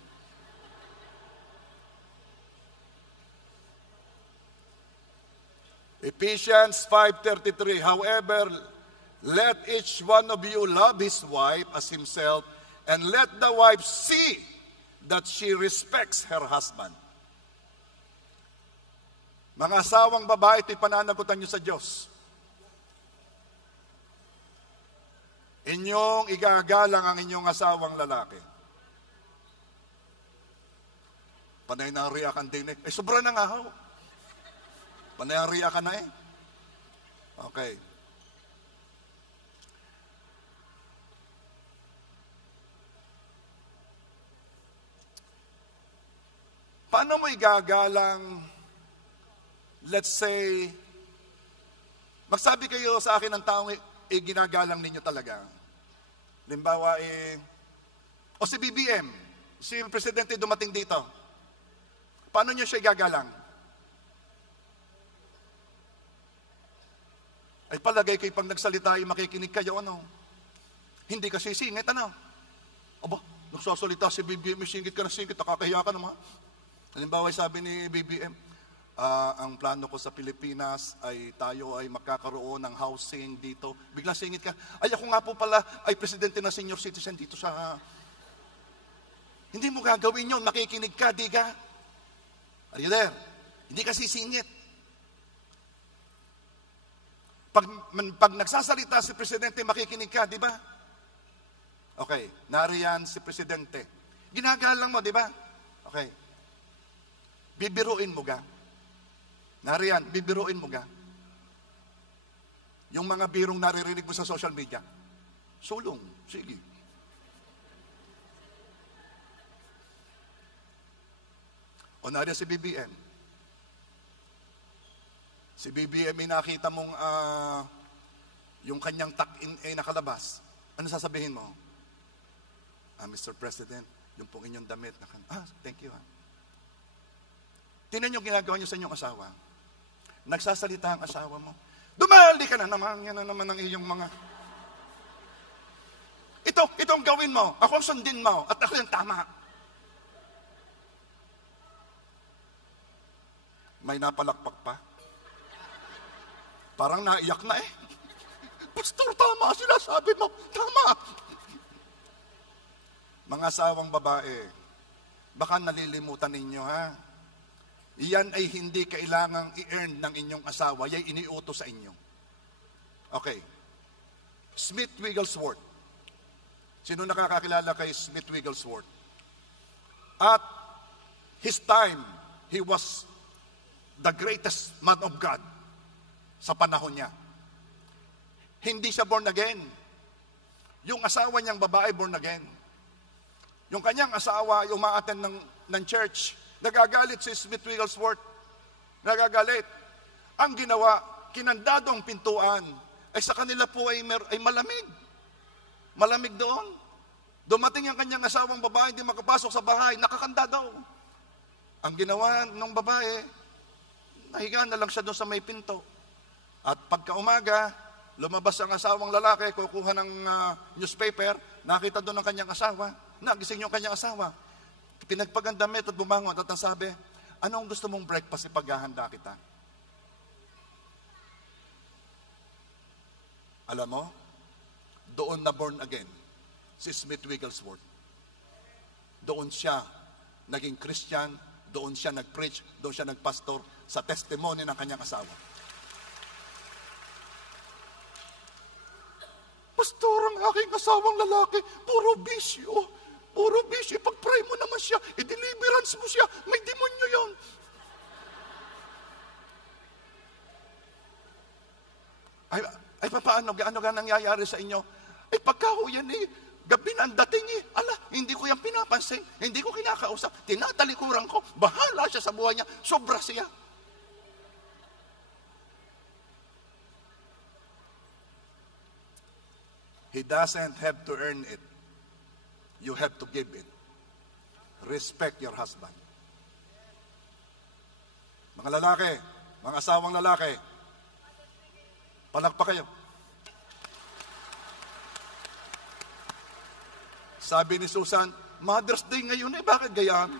Ephesians 5:33, however, let each one of you love his wife as himself, and let the wife see that she respects her husband. Mga asawang babae, ito'y pananagutan nyo sa Diyos. Inyong igagalang ang inyong asawang lalaki. Panay na riyakan din eh. Sobra na nga ho. Panay na riyakan na eh. Okay. Paano mo igagalang, let's say, magsabi kayo sa akin ng taong ginagalang ninyo talaga. Halimbawa, o si BBM, si Presidente dumating dito. Paano nyo siya igagalang? Ay palagay kayo pag nagsalita, makikinig kayo, ano? Hindi ka sisingit, ano? Aba, nagsasalita si BBM, singit ka na singit, nakakahiya ka naman. Halimbawa, sabi ni BBM, ang plano ko sa Pilipinas ay tayo ay magkakaroon ng housing dito. Bigla singit ka, ay ako nga po pala ay presidente ng senior citizen dito sa... Hindi mo gagawin yun, makikinig ka, di ka? Are you there? Hindi ka sisingit. Pag nagsasalita si presidente, makikinig ka, di ba? Okay, nariyan si presidente. Ginagalang mo, di ba? Okay. Bibiruin mo ga? Nariyan, bibiruin mo ga? Yung mga birong naririnig mo sa social media. Sulong, sige. O nariyan si BBM. Si BBM ay nakita mong yung kanyang tuck-in ay nakalabas. Ano sasabihin mo? Mr. President, yung pong inyong damit. Thank you. Tingnan yung ginagawa niyo sa inyong asawa. Nagsasalita ang asawa mo. Dumali ka na naman, yan na naman ang iyong mga... Itong gawin mo, ako ang sundin mo, at ako yung tama. May napalakpak pa. Parang naiyak na eh. Pastor, tama, sinasabi mo, tama. Mga asawang babae, baka nalilimutan ninyo, ha? Iyan ay hindi kailangang i-earn ng inyong asawa, yan iniutos sa inyo. Okay. Smith Wigglesworth. Sino nakakakilala kay Smith Wigglesworth? At his time, he was the greatest man of God sa panahon niya. Hindi siya born again. Yung asawa niyang babae born again. Yung kanyang asawa ay umaattend ng church. Nagagalit si Smith Wigglesworth. Nagagalit. Ang ginawa, kinandado ang pintuan. Ay sa kanila po ay malamig. Malamig doon. Dumating ang kanyang asawang babae, hindi makapasok sa bahay, nakakanda daw. Ang ginawa ng babae, nahiga na lang siya doon sa may pinto. At pagka umaga, lumabas ang asawang lalaki, kukuha ng newspaper, nakita doon ang kanyang asawa, nagising yung kanyang asawa. Pinagpagandamit at bumangon at ang sabi, anong gusto mong breakfast ipaghahanda kita? Alam mo, doon na born again si Smith Wigglesworth. Doon siya naging Christian, doon siya nag-preach, doon siya nagpastor sa testimony ng kanyang asawa. Pastor, ang aking asawang lalaki, puro bisyo. Puro bisyo. Pag-pray mo naman siya, i-deliverance mo siya, may demonyo yun. Ay paano? Ano ga nangyayari sa inyo? Ay pagkaho yan gabi na ang dating Ala, hindi ko yan pinapansin. Hindi ko kinakausap. Tinatalikuran ko. Bahala siya sa buhay niya. Sobra siya. He doesn't have to earn it. You have to give it. Respect your husband. Mga lalaki, mga asawang lalaki, palakpak kayo. Sabi ni Susan, Mother's Day ngayon bakit gayaan?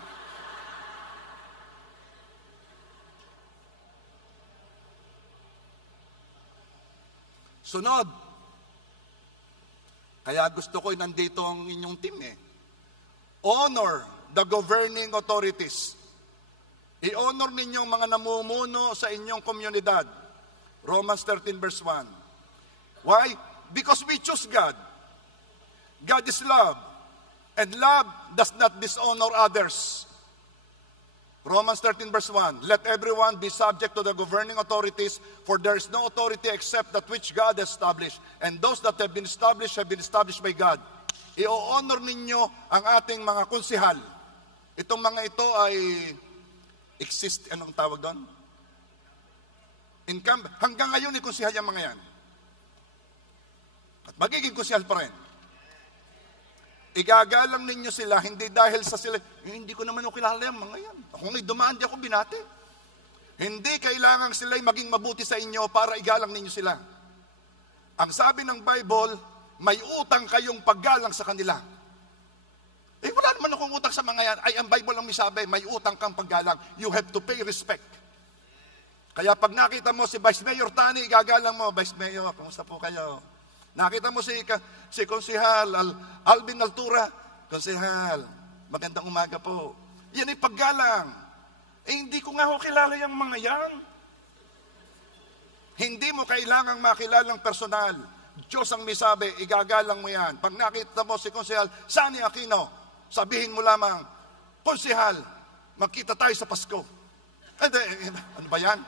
Sunod. Kaya gusto ko nandito ang inyong team Honor the governing authorities. I-honor ninyong mga namumuno sa inyong komunidad. Romans 13 verse 1. Why? Because we choose God. God is love. And love does not dishonor others. Romans 13 verse 1. Let everyone be subject to the governing authorities, for there is no authority except that which God has established. And those that have been established by God. I-honor ninyo ang ating mga konsihal. Itong mga ito ay anong tawag doon? Hanggang ngayon, konsehal yung mga yan. At magiging konsehal pa rin. Igagalang ninyo sila, hindi dahil sa sila, hindi ko naman kilala yung mga yan. Kung may dumaan, di ako binati. Hindi kailangan sila'y maging mabuti sa inyo para igalang ninyo sila. Ang sabi ng Bible, may utang kayong paggalang sa kanila. Wala naman akong utang sa mga yan. Ay, ang Bible ang misabi, may utang kang paggalang. You have to pay respect. Kaya pag nakita mo si Vice Mayor Tani, igagalang mo, Vice Mayor, kumusta po kayo? Nakita mo si Konsehal Alvin Altura, Konsehal, magandang umaga po. Yan ay paggalang. Hindi ko nga ho kilala yung mga yan. Hindi mo kailangang makilalang personal. Diyos ang misabi, igagalang mo yan. Pag nakita mo si Konsehal Sani Aquino, sabihin mo lamang, Konsehal, magkita tayo sa Pasko. Ano ba yan?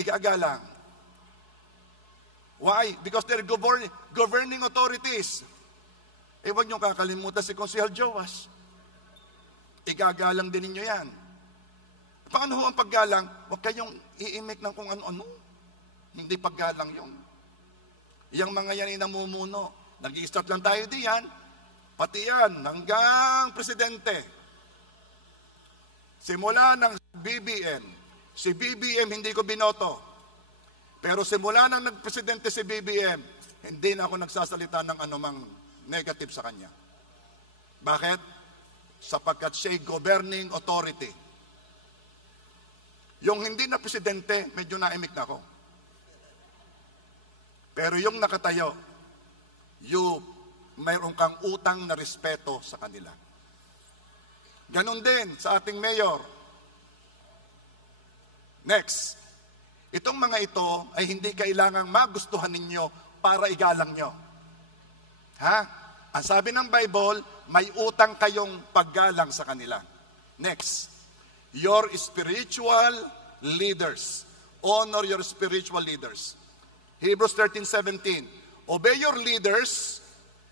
Igagalang. Why? Because they're governing authorities. Huwag niyong kakalimutan si Konsehal Joas. Igagalang din ninyo yan. Paano ho ang paggalang? Huwag kayong iimik ng kung ano-ano. Hindi paggalang yun. Yang mga yan ay namumuno. Nag-i-start lang tayo diyan. Pati yan, hanggang presidente. Simula ng BBM. Si BBM hindi ko binoto. Pero simula nang nagpresidente si BBM, hindi na ako nagsasalita ng anumang negative sa kanya. Bakit? Sapagkat siya'y governing authority. Yung hindi na presidente, medyo naimik na ako. Pero yung nakatayo, mayroon kang utang na respeto sa kanila. Ganon din sa ating mayor. Next. Itong mga ito ay hindi kailangang magustuhan ninyo para igalang nyo. Ha? Ang sabi ng Bible, may utang kayong paggalang sa kanila. Next. Your spiritual leaders. Honor your spiritual leaders. Hebrews 13:17. Obey your leaders,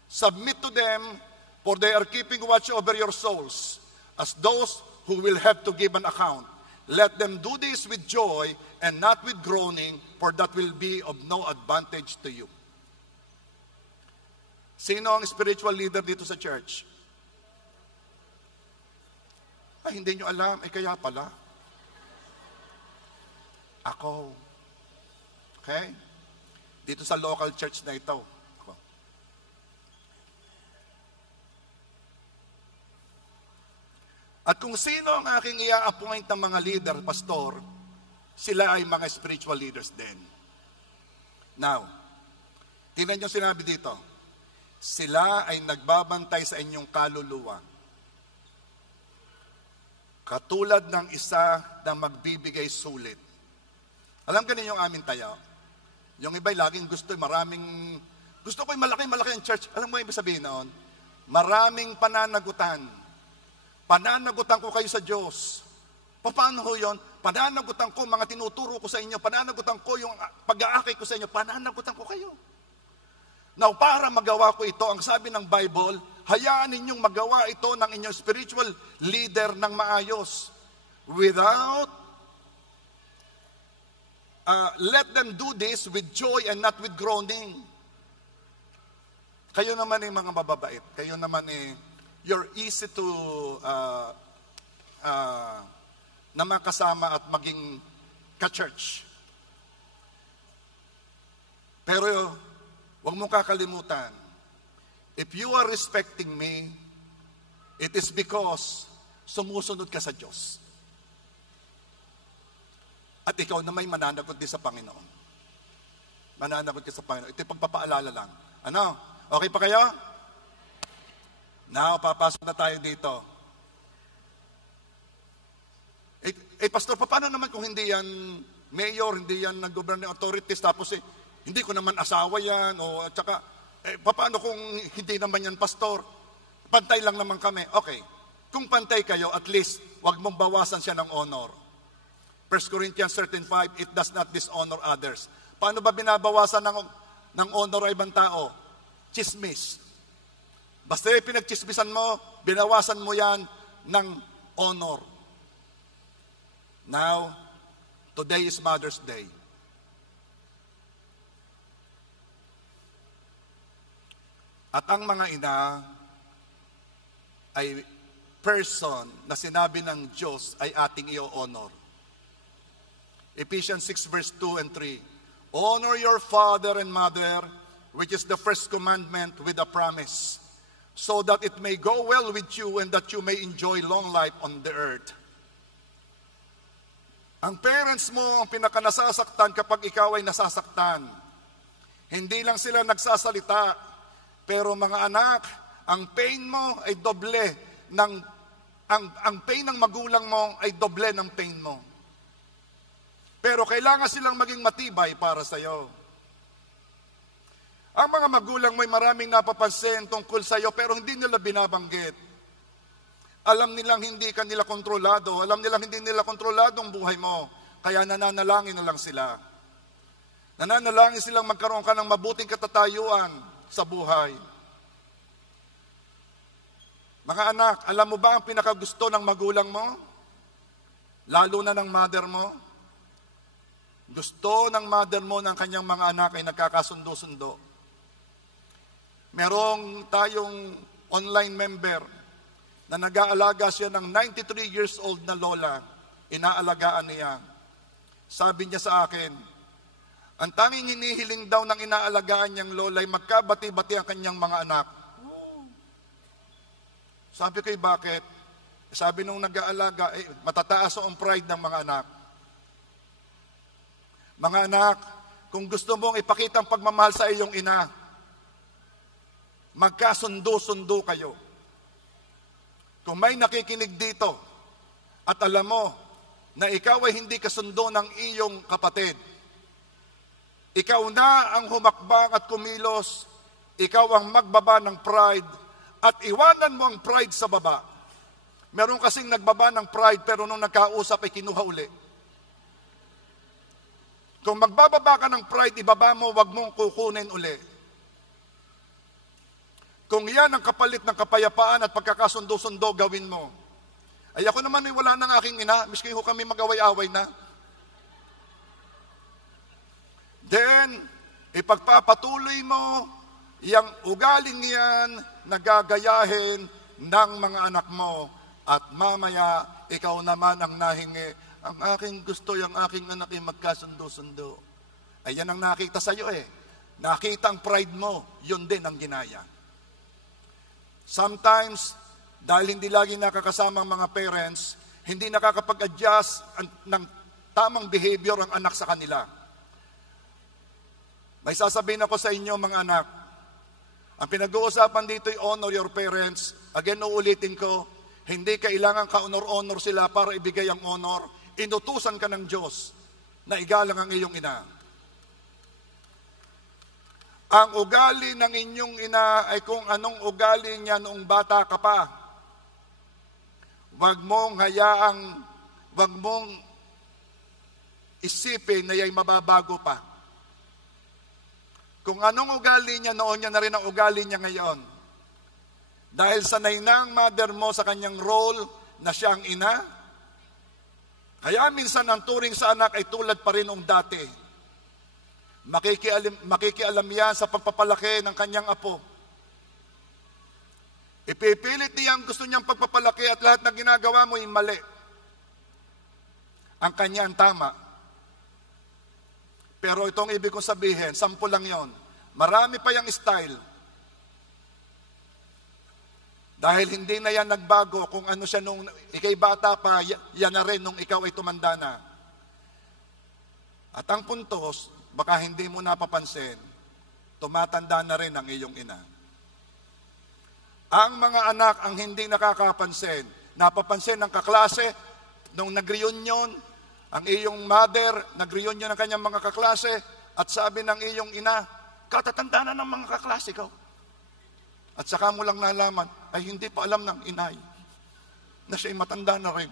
submit to them, for they are keeping watch over your souls, as those who will have to give an account. Let them do this with joy and not with groaning, for that will be of no advantage to you. Sino ang spiritual leader dito sa church? Ay, hindi nyo alam. Kaya pala. Ako. Okay? Dito sa local church na ito. Ako. At kung sino ang aking i-appoint ng mga leader, pastor, sila ay mga spiritual leaders din. Now, tingnan nyo sinabi dito, sila ay nagbabantay sa inyong kaluluwa. Katulad ng isa na magbibigay sulit. Alam ka ninyong aming tayo? Yung iba'y laging gusto ko yung malaki ang church. Alam mo yung ibig sabihin noon? Maraming pananagutan. Pananagutan ko kayo sa Diyos. Paano ho yun? Pananagutan ko, mga tinuturo ko sa inyo, pananagutan ko yung pag-aakay ko sa inyo, pananagutan ko kayo. Now, para magawa ko ito, ang sabi ng Bible, hayaan ninyong magawa ito ng inyong spiritual leader ng maayos. Without, let them do this with joy and not with groaning. Kayo naman ay mga mababait. Kayo naman ay, you're easy to na makasama at maging ka-church. Pero, huwag mong kakalimutan, if you are respecting me, it is because sumusunod ka sa Diyos. At ikaw na may mananagot din sa Panginoon. Mananagot ka sa Panginoon. Ito yung pagpapaalala lang. Ano? Okay pa kayo? Now, papasok na tayo dito. Pastor, paano naman kung hindi yan mayor, hindi yan nag-governing authorities, tapos hindi ko naman asawa yan, o at saka, paano kung hindi naman yan pastor? Pantay lang naman kami. Okay, kung pantay kayo, at least, wag mong bawasan siya ng honor. 1 Corinthians 13:5, it does not dishonor others. Paano ba binabawasan ng honor ay ibang tao? Chismis. Basta pinagchismisan mo, binawasan mo yan ng honor. Now, today is Mother's Day. At ang mga ina ay person na sinabi ng Diyos ay ating i-honor. Ephesians 6 verse 2 and 3. Honor your father and mother, which is the first commandment with a promise, so that it may go well with you and that you may enjoy long life on the earth. Ang parents mo ang pinakanasasaktan kapag ikaw ay nasasaktan. Hindi lang sila nagsasalita, pero mga anak, ang pain mo ay doble ng ang pain ng magulang mo ay doble ng pain mo. Pero kailangan silang maging matibay para sa iyo. Ang mga magulang mo ay maraming napapansin tungkol sa iyo pero hindi nila binabanggit. Alam nilang hindi ka nila kontrolado. Alam nilang hindi nila kontrolado ang buhay mo. Kaya nananalangin na lang sila. Nananalangin silang magkaroon ka ng mabuting katatayuan sa buhay. Mga anak, alam mo ba ang pinakagusto ng magulang mo? Lalo na ng mother mo? Gusto ng mother mo ng kanyang mga anak ay nagkakasundo-sundo. Merong tayong online member na nag-aalaga siya ng 93 years old na lola. Inaalagaan niya. Sabi niya sa akin, ang tanging hinihiling daw ng inaalagaan niyang lola ay magkabati-bati ang kanyang mga anak. Sabi ko, bakit? Sabi nung nag-aalaga, matataas ang pride ng mga anak. Mga anak, kung gusto mong ipakita ang pagmamahal sa iyong ina, magkasundo-sundo kayo. Kung may nakikinig dito at alam mo na ikaw ay hindi kasundo ng iyong kapatid, ikaw na ang humakbang at kumilos, ikaw ang magbaba ng pride at iwanan mo ang pride sa baba. Meron kasing nagbaba ng pride pero nung nagkausap ay kinuha uli. Kung magbababa ka ng pride, ibaba mo, wag mong kukunin uli. Kung yan ang kapalit ng kapayapaan at pagkakasundo-sundo, gawin mo. Ay ako naman ay wala ng aking ina, miski ho kami mag-away-away na. Then, ipagpapatuloy mo yang ugaling yan na gagayahin ng mga anak mo at mamaya ikaw naman ang nahingi. Ang aking gusto, yung aking anak ay magkasundo-sundo. Ayan ang nakita sa iyo Nakita ang pride mo, yun din ang ginaya. Sometimes, dahil hindi lagi nakakasama ang mga parents, hindi nakakapag-adjust ng tamang behavior ang anak sa kanila. May sasabihin ako sa inyo mga anak, ang pinag-uusapan dito ay honor your parents. Again, uulitin ko, hindi kailangan ka-honor-honor sila para ibigay ang honor. Inutusan ka ng Diyos na igalang ang iyong ina. Ang ugali ng inyong ina ay kung anong ugali niya noong bata ka pa. Huwag mong isipin na ya'y mababago pa. Kung anong ugali niya noon, niya na rin ang ugali niya ngayon. Dahil sanay na ang mother mo sa kanyang role na siya ang ina, kaya minsan ang turing sa anak ay tulad pa rin noong dati. Makikialam yan sa pagpapalaki ng kanyang apo. Ipipilit niya ang gusto niyang pagpapalaki at lahat na ginagawa mo ay mali. Ang kanya ang tama. Pero itong ibig kong sabihin, 10 lang yon. Marami pa yung style. Dahil hindi na yan nagbago kung ano siya nung ikay bata pa, yan na rin nung ikaw ay tumanda na. At ang puntos, baka hindi mo napapansin, tumatanda na rin ang iyong ina. Ang mga anak ang hindi nakakapansin, napapansin ng kaklase, nung nag-reunion, ang iyong mother, nag-reunion ng kanyang mga kaklase, at sabi ng iyong ina, katatanda na ng mga kaklase ko. At saka mo lang nalaman, ay hindi pa alam ng inay na siya'y matanda na rin.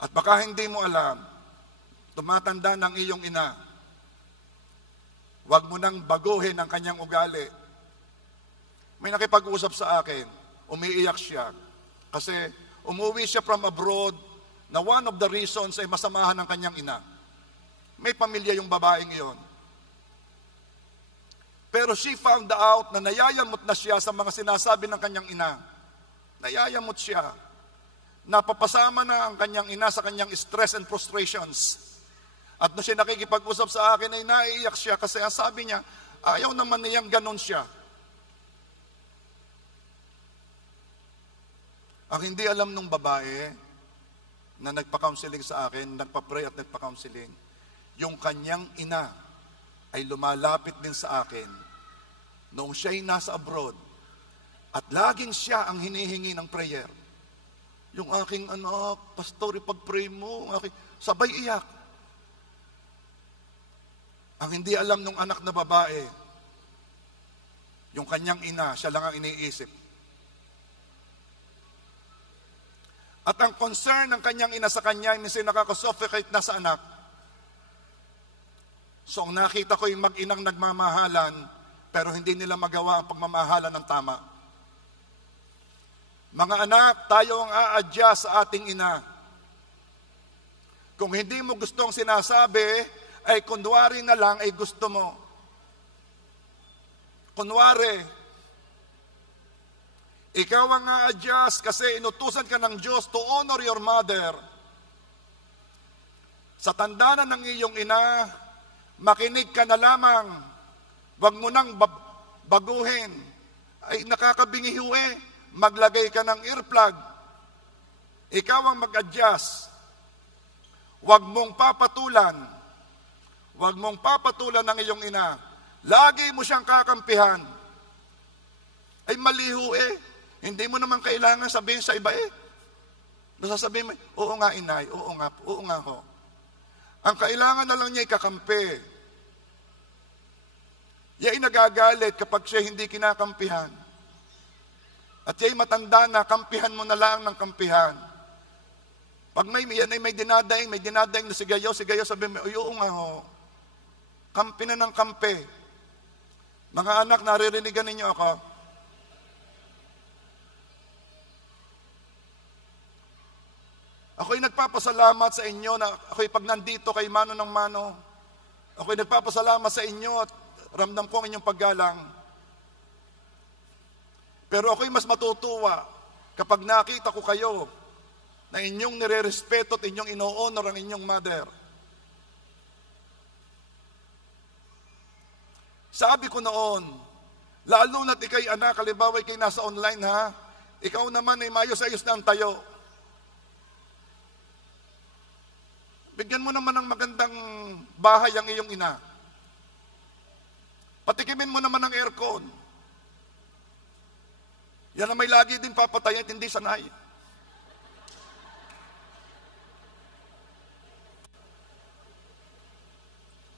At baka hindi mo alam, tumatanda ng iyong ina, huwag mo nang baguhin ang kanyang ugali. May nakipag-usap sa akin, umiiyak siya. Kasi umuwi siya from abroad na one of the reasons ay masamahan ng kanyang ina. May pamilya yung babaeng iyon. Pero she found out na nayayamot na siya sa mga sinasabi ng kanyang ina. Nayayamot siya. Napapasama na ang kanyang ina sa kanyang stress and frustrations. At nung siya nakikipag-usap sa akin ay naiiyak siya kasi ang sabi niya, ayaw naman niyang ganon siya. Ang hindi alam nung babae na nagpa-counseling sa akin, nagpa-pray at nagpa-counseling, yung kanyang ina ay lumalapit din sa akin noong siya'y nasa abroad at laging siya ang hinihingi ng prayer. Yung aking anak, pastor, ipag-pray mo, sabay iyak. Ang hindi alam nung anak na babae, yung kanyang ina, siya lang ang iniisip. At ang concern ng kanyang ina sa kanya, minsan nakaka-suffocate na sa anak. So ang nakita ko yung mag-inang nagmamahalan, pero hindi nila magawa ang pagmamahalan ng tama. Mga anak, tayo ang a-adjust sa ating ina. Kung hindi mo gustong sinasabi, ay kunwari na lang ay gusto mo. Kunwari, ikaw ang a-adjust kasi inutusan ka ng Diyos to honor your mother. Sa tanda na ng iyong ina, makinig ka na lamang. Huwag mo nang baguhin. Ay nakakabingihuwi. Maglagay ka ng earplug. Ikaw ang mag-adjust. Huwag mong papatulan. Huwag mong papatulan ng iyong ina. Lagi mo siyang kakampihan. Ay maliho eh. Hindi mo naman kailangan sabihin sa iba eh. Nasasabihin mo, oo nga inay, oo nga ho. Ang kailangan na lang niya ikakampi. Ya'y nagagalit kapag siya hindi kinakampihan. At ya'y matanda na, kampihan mo na lang ng kampihan. Pag may dinadaing na sigayaw, sabihin mo, oo nga ho. Kampi na ng kampi. Mga anak, naririnigan ninyo ako. Ako'y nagpapasalamat sa inyo na ako'y pag nandito kay mano ng mano. Ako'y nagpapasalamat sa inyo at ramdam ko ang inyong paggalang. Pero ako'y mas matutuwa kapag nakita ko kayo na inyong nire-respeto at inyong ino-honor ang inyong mother. Sabi ko noon, lalo na't ikay anak, halimbawa ikay nasa online ha, ikaw naman ay mayos-ayos na ang tayo. Bigyan mo naman ng magandang bahay ang iyong ina. Patikimin mo naman ng aircon. Yan na may lagi din papatay at hindi sanay.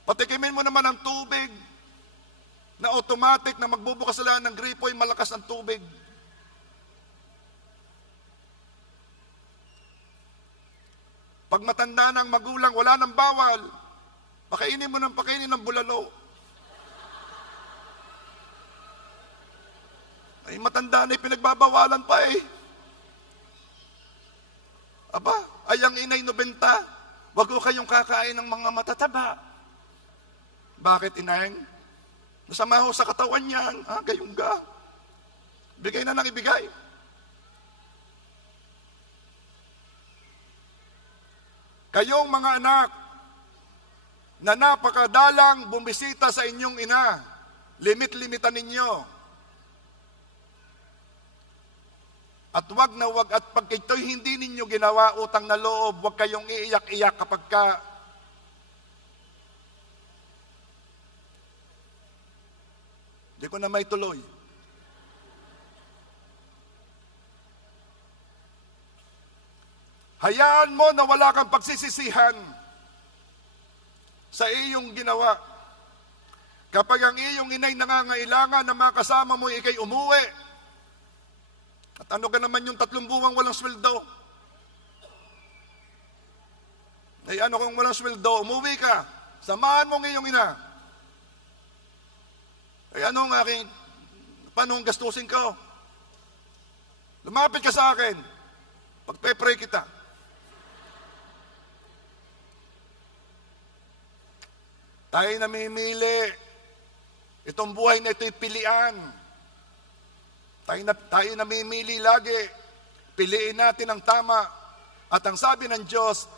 Patikimin mo naman ang tubig na automatic na magbubukas sila ng gripo ay malakas ang tubig. Pag matanda ng magulang, wala nang bawal. Pakainin mo ng pakainin ng bulalo. Ay matanda na pinagbabawalan pa eh. Aba, ay ang inay 90, wag ko kayong kakain ng mga matataba. Bakit inay? Masama ho sa katawan yan. Gayong ga. Bigay na lang ibigay. Kayong mga anak na napakadalang bumisita sa inyong ina, limit-limitan ninyo. At wag na wag, at pag ito'y hindi ninyo ginawa utang na loob, wag kayong iiyak-iyak kapag ka di ko na may tuloy. Hayaan mo na wala kang pagsisisihan sa iyong ginawa. Kapag ang iyong inay nangangailangan na makasama mo, ikay umuwi. At ano ka naman yung 3 buwang walang sweldo? Ay ano kung walang sweldo, umuwi ka. Samahan mo ang iyong ina. Ay ano ang aking, paano ang gastusin ko? Lumapit ka sa akin. Pagpe-pray kita. Tayo namimili. Itong buhay na ito'y pilian. Tayo namimili lagi. Piliin natin ang tama. At ang sabi ng Diyos,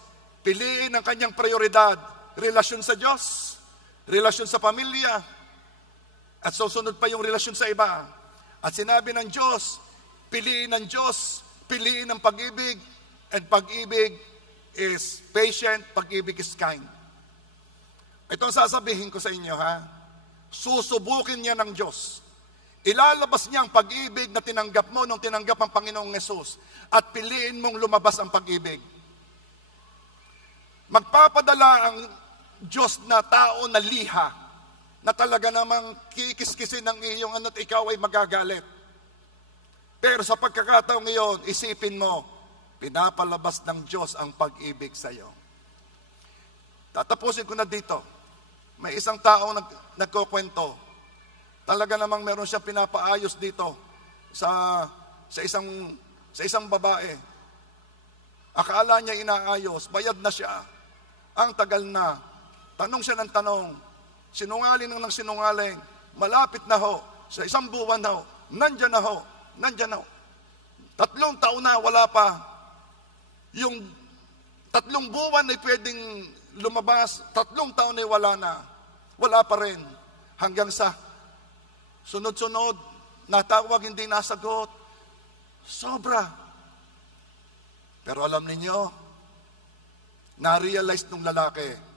piliin ang kanyang prioridad. Relasyon sa Diyos, relasyon sa pamilya, at susunod pa yung relasyon sa iba. At sinabi ng Diyos, piliin ng Diyos, piliin ang pag-ibig, and pag-ibig is patient, pag-ibig is kind. Ito ang sasabihin ko sa inyo, ha? Susubukin niya ng Diyos. Ilalabas niya ang pag-ibig na tinanggap mo nung tinanggap ang Panginoong Yesus, at piliin mong lumabas ang pag-ibig. Magpapadala ang Diyos na tao na liha, na talaga namang kikiskisin ng iyong at ikaw ay magagalit. Pero sa pagkakataong ngayon, isipin mo, pinapalabas ng Diyos ang pag-ibig sa iyo. Tatapusin ko na dito. May isang tao nagkukwento. Talaga namang meron siyang pinapaayos dito sa isang babae. Akala niya inaayos, bayad na siya. Ang tagal na. Tanong siya ng tanong, sinungaling ng sinungaling, malapit na ho, sa isang buwan na ho, nandyan na ho. 3 taon na, wala pa. Yung 3 buwan ay pwedeng lumabas, 3 taon ay wala na. Wala pa rin. Hanggang sa sunod-sunod, natawag, hindi nasagot. Sobra. Pero alam ninyo, na-realize nung lalaki,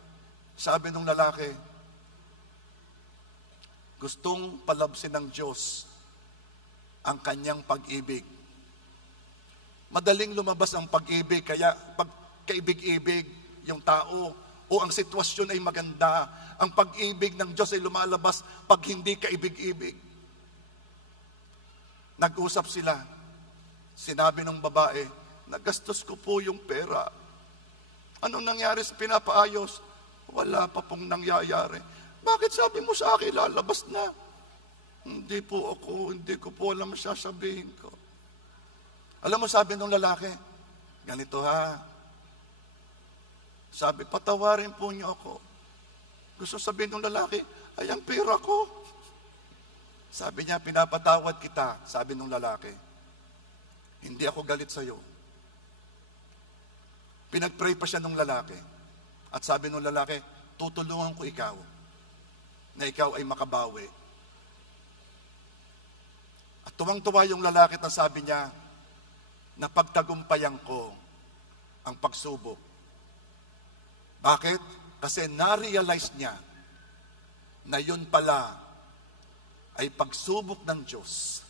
sabi nung lalaki, gustong palabsin ng Diyos ang kanyang pag-ibig. Madaling lumabas ang pag-ibig, kaya pagkaibig-ibig yung tao o ang sitwasyon ay maganda. Ang pag-ibig ng Diyos ay lumalabas pag hindi kaibig-ibig. Nag-usap sila. Sinabi ng babae, nagastos ko po yung pera. Anong nangyari sa pinapaayos? Wala pa pong nangyayari. Bakit sabi mo sa akin, lalabas na? Hindi ko po alam sasabihin ko. Alam mo, sabi ng lalaki, ganito ha. Sabi, patawarin po niyo ako. Gusto sabihin ng lalaki, ay ang pera ko. Sabi niya, pinapatawad kita. Sabi ng lalaki, hindi ako galit sa'yo. Pinag-pray pa siya ng lalaki. At sabi ng lalaki, tutulungan ko ikaw na ikaw ay makabawi. At tuwang-tuwa yung lalaki at sabi niya, napagtagumpayan ko ang pagsubok. Bakit? Kasi na-realize niya na yun pala ay pagsubok ng Diyos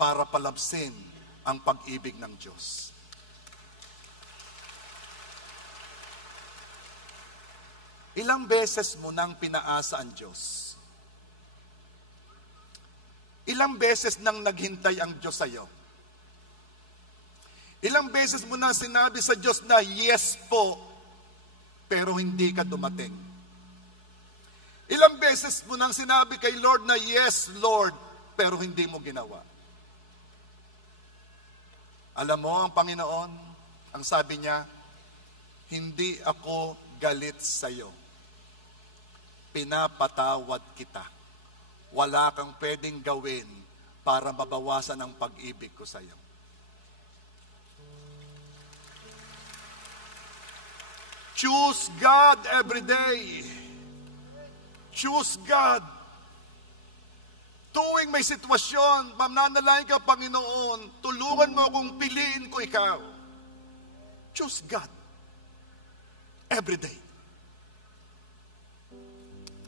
para palabsin ang pag-ibig ng Diyos. Ilang beses mo nang pinaasa ang Diyos? Ilang beses nang naghintay ang Diyos sa iyo? Ilang beses mo nang sinabi sa Diyos na yes po, pero hindi ka dumating? Ilang beses mo nang sinabi kay Lord na yes, Lord, pero hindi mo ginawa? Alam mo, ang Panginoon, ang sabi niya, hindi ako galit sa iyo. Pinapatawad kita. Wala kang pwedeng gawin para mabawasan ang pag-ibig ko sa iyo. Choose God every day. Choose God. Tuwing may sitwasyon, mananalangin ka, Panginoon, tulungan mo akong piliin ko ikaw. Choose God every day.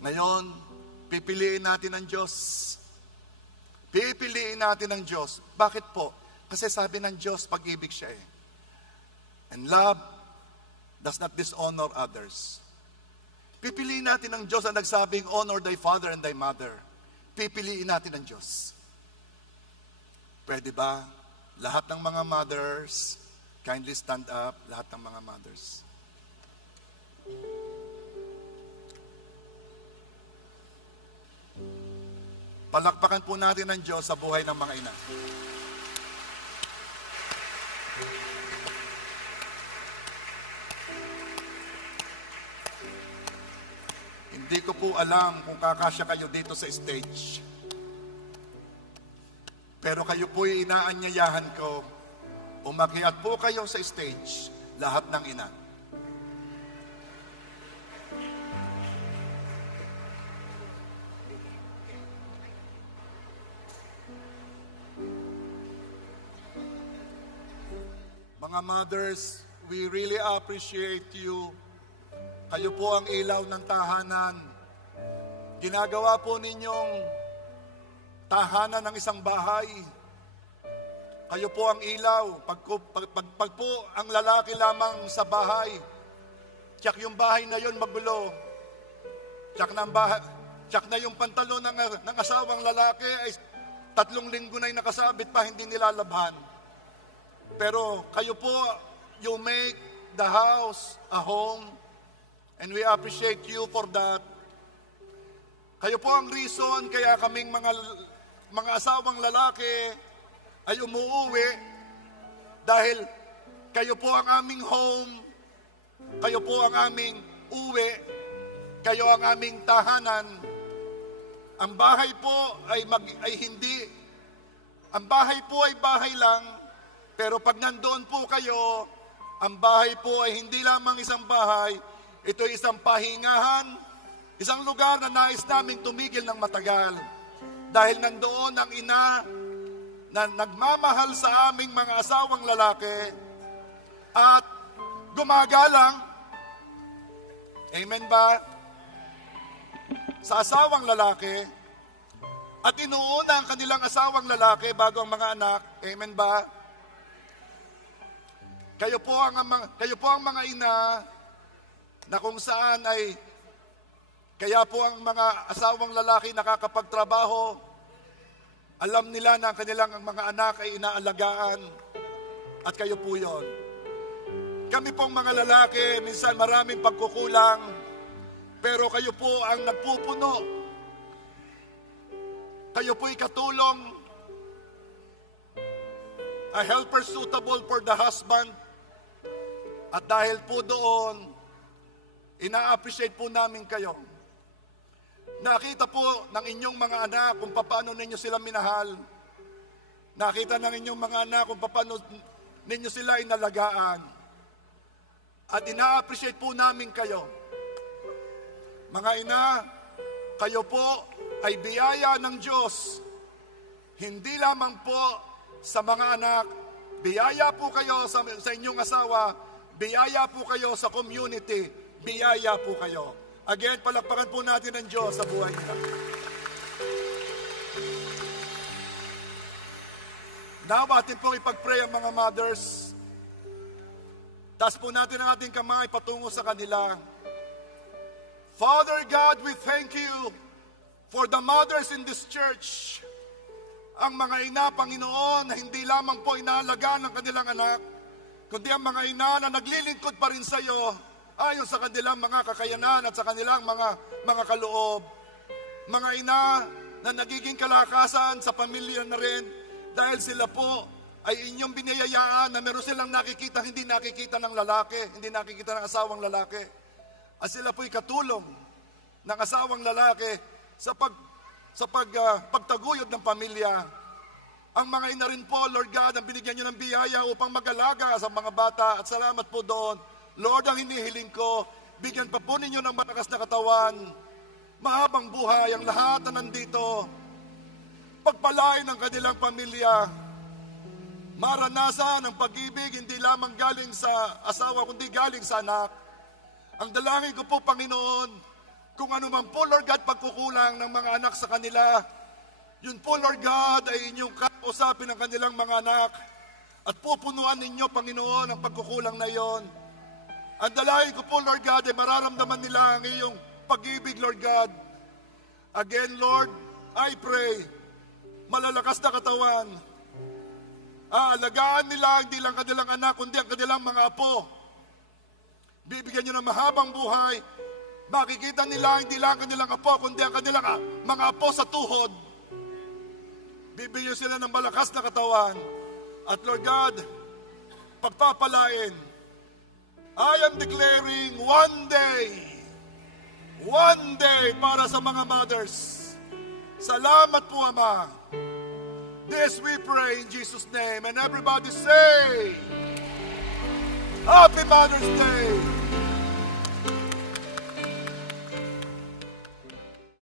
Ngayon, pipiliin natin ang Diyos. Pipiliin natin ang Diyos. Bakit po? Kasi sabi ng Diyos, pag-ibig siya eh. And love does not dishonor others. Pipiliin natin ang Diyos na nagsabing, honor thy father and thy mother. Pipiliin natin ang Diyos. Pwede ba? Lahat ng mga mothers, kindly stand up. Lahat ng mga mothers. Palakpakan po natin ang Diyos sa buhay ng mga ina. Hindi ko po alam kung kakasya kayo dito sa stage. Pero kayo po'y inaanyayahan ko, umakyat po kayo sa stage, lahat ng ina. Mga mothers, we really appreciate you. Kayo po ang ilaw ng tahanan. Ginagawa po ninyong tahanan ng isang bahay. Kayo po ang ilaw. Pag po ang lalaki lamang sa bahay, tiyak yung bahay na yon magulo. Tiyak na yung pantalon ng asawang lalaki ay 3 linggo na'y nakasabit pa, hindi nilalabhan. Pero kayo po, you make the house a home, and we appreciate you for that. Kayo po ang reason kaya kaming mga asawang lalaki ay umuuwi dahil kayo po ang aming home, kayo po ang aming uwi, kayo ang aming tahanan. Ang bahay po ang bahay po ay bahay lang. Pero pag nandoon po kayo, ang bahay po ay hindi lamang isang bahay, ito ay isang pahingahan, isang lugar na nais naming tumigil ng matagal. Dahil nandoon ang ina na nagmamahal sa aming mga asawang lalaki at gumagalang, amen ba? Sa asawang lalaki at inuuna ang kanilang asawang lalaki bago ang mga anak, amen ba? Kayo po ang mga ina na kung saan ay kaya po ang mga asawang lalaki nakakapagtrabaho, alam nila na ang kanilang mga anak ay inaalagaan at kayo po yon. Kami pong mga lalaki, minsan maraming pagkukulang, pero kayo po ang nagpupuno. Kayo po'y katulong, a helper suitable for the husband. At dahil po doon, ina-appreciate po namin kayo. Nakita po ng inyong mga anak kung paano ninyo sila minahal. Nakita ng inyong mga anak kung paano ninyo sila inalagaan. At ina-appreciate po namin kayo. Mga ina, kayo po ay biyaya ng Diyos. Hindi lamang po sa mga anak, biyaya po kayo sa inyong asawa, biyaya po kayo sa community, biyaya po kayo. Again, palakpakan po natin ang Diyos sa buhay nila. Now, atin pong ipag-pray ang mga mothers. Taas po natin ang ating kamay patungo sa kanila. Father God, we thank you for the mothers in this church. Ang mga ina, Panginoon, na hindi lamang po inaalagaan ng kanilang anak, kundi ang mga ina na naglilingkod pa rin sa iyo ayon sa kanilang mga kakayanan at sa kanilang mga kaloob. Mga ina na nagiging kalakasan sa pamilya na rin dahil sila po ay inyong biniyayaan na meron silang nakikita, hindi nakikita ng lalaki, hindi nakikita ng asawang lalaki. At sila po'y katulong ng asawang lalaki sa pagtaguyod ng pamilya. Ang mga ina rin po, Lord God, ang binigyan nyo ng biyaya upang mag-alaga sa mga bata at salamat po doon. Lord, ang hinihiling ko, bigyan pa po ninyo ng malakas na katawan, mahabang buhay ang lahat na nandito, pagpalain ang kanilang pamilya, maranasan ang pag-ibig hindi lamang galing sa asawa kundi galing sa anak. Ang dalangin ko po, Panginoon, kung ano man po, Lord God, pagkukulang ng mga anak sa kanila, yun po, Lord God, ay inyong kausapin ng kanilang mga anak at pupunuan ninyo, Panginoon, ang pagkukulang na iyon. Ang dalangin ko po, Lord God, ay mararamdaman nila ang iyong pag-ibig, Lord God. Again, Lord, I pray, malalakas na katawan. Aalagaan nila hindi lang kanilang anak, kundi ang kanilang mga apo. Bibigyan nyo ng mahabang buhay. Makikita nila hindi lang kanilang apo, kundi ang kanilang mga apo sa tuhod. Bibigyan sila ng malakas na katawan. At Lord God, pagpapalain, I am declaring one One day para sa mga mothers. Salamat po, Ama. This we pray in Jesus' name. And everybody say, Happy Mother's Day!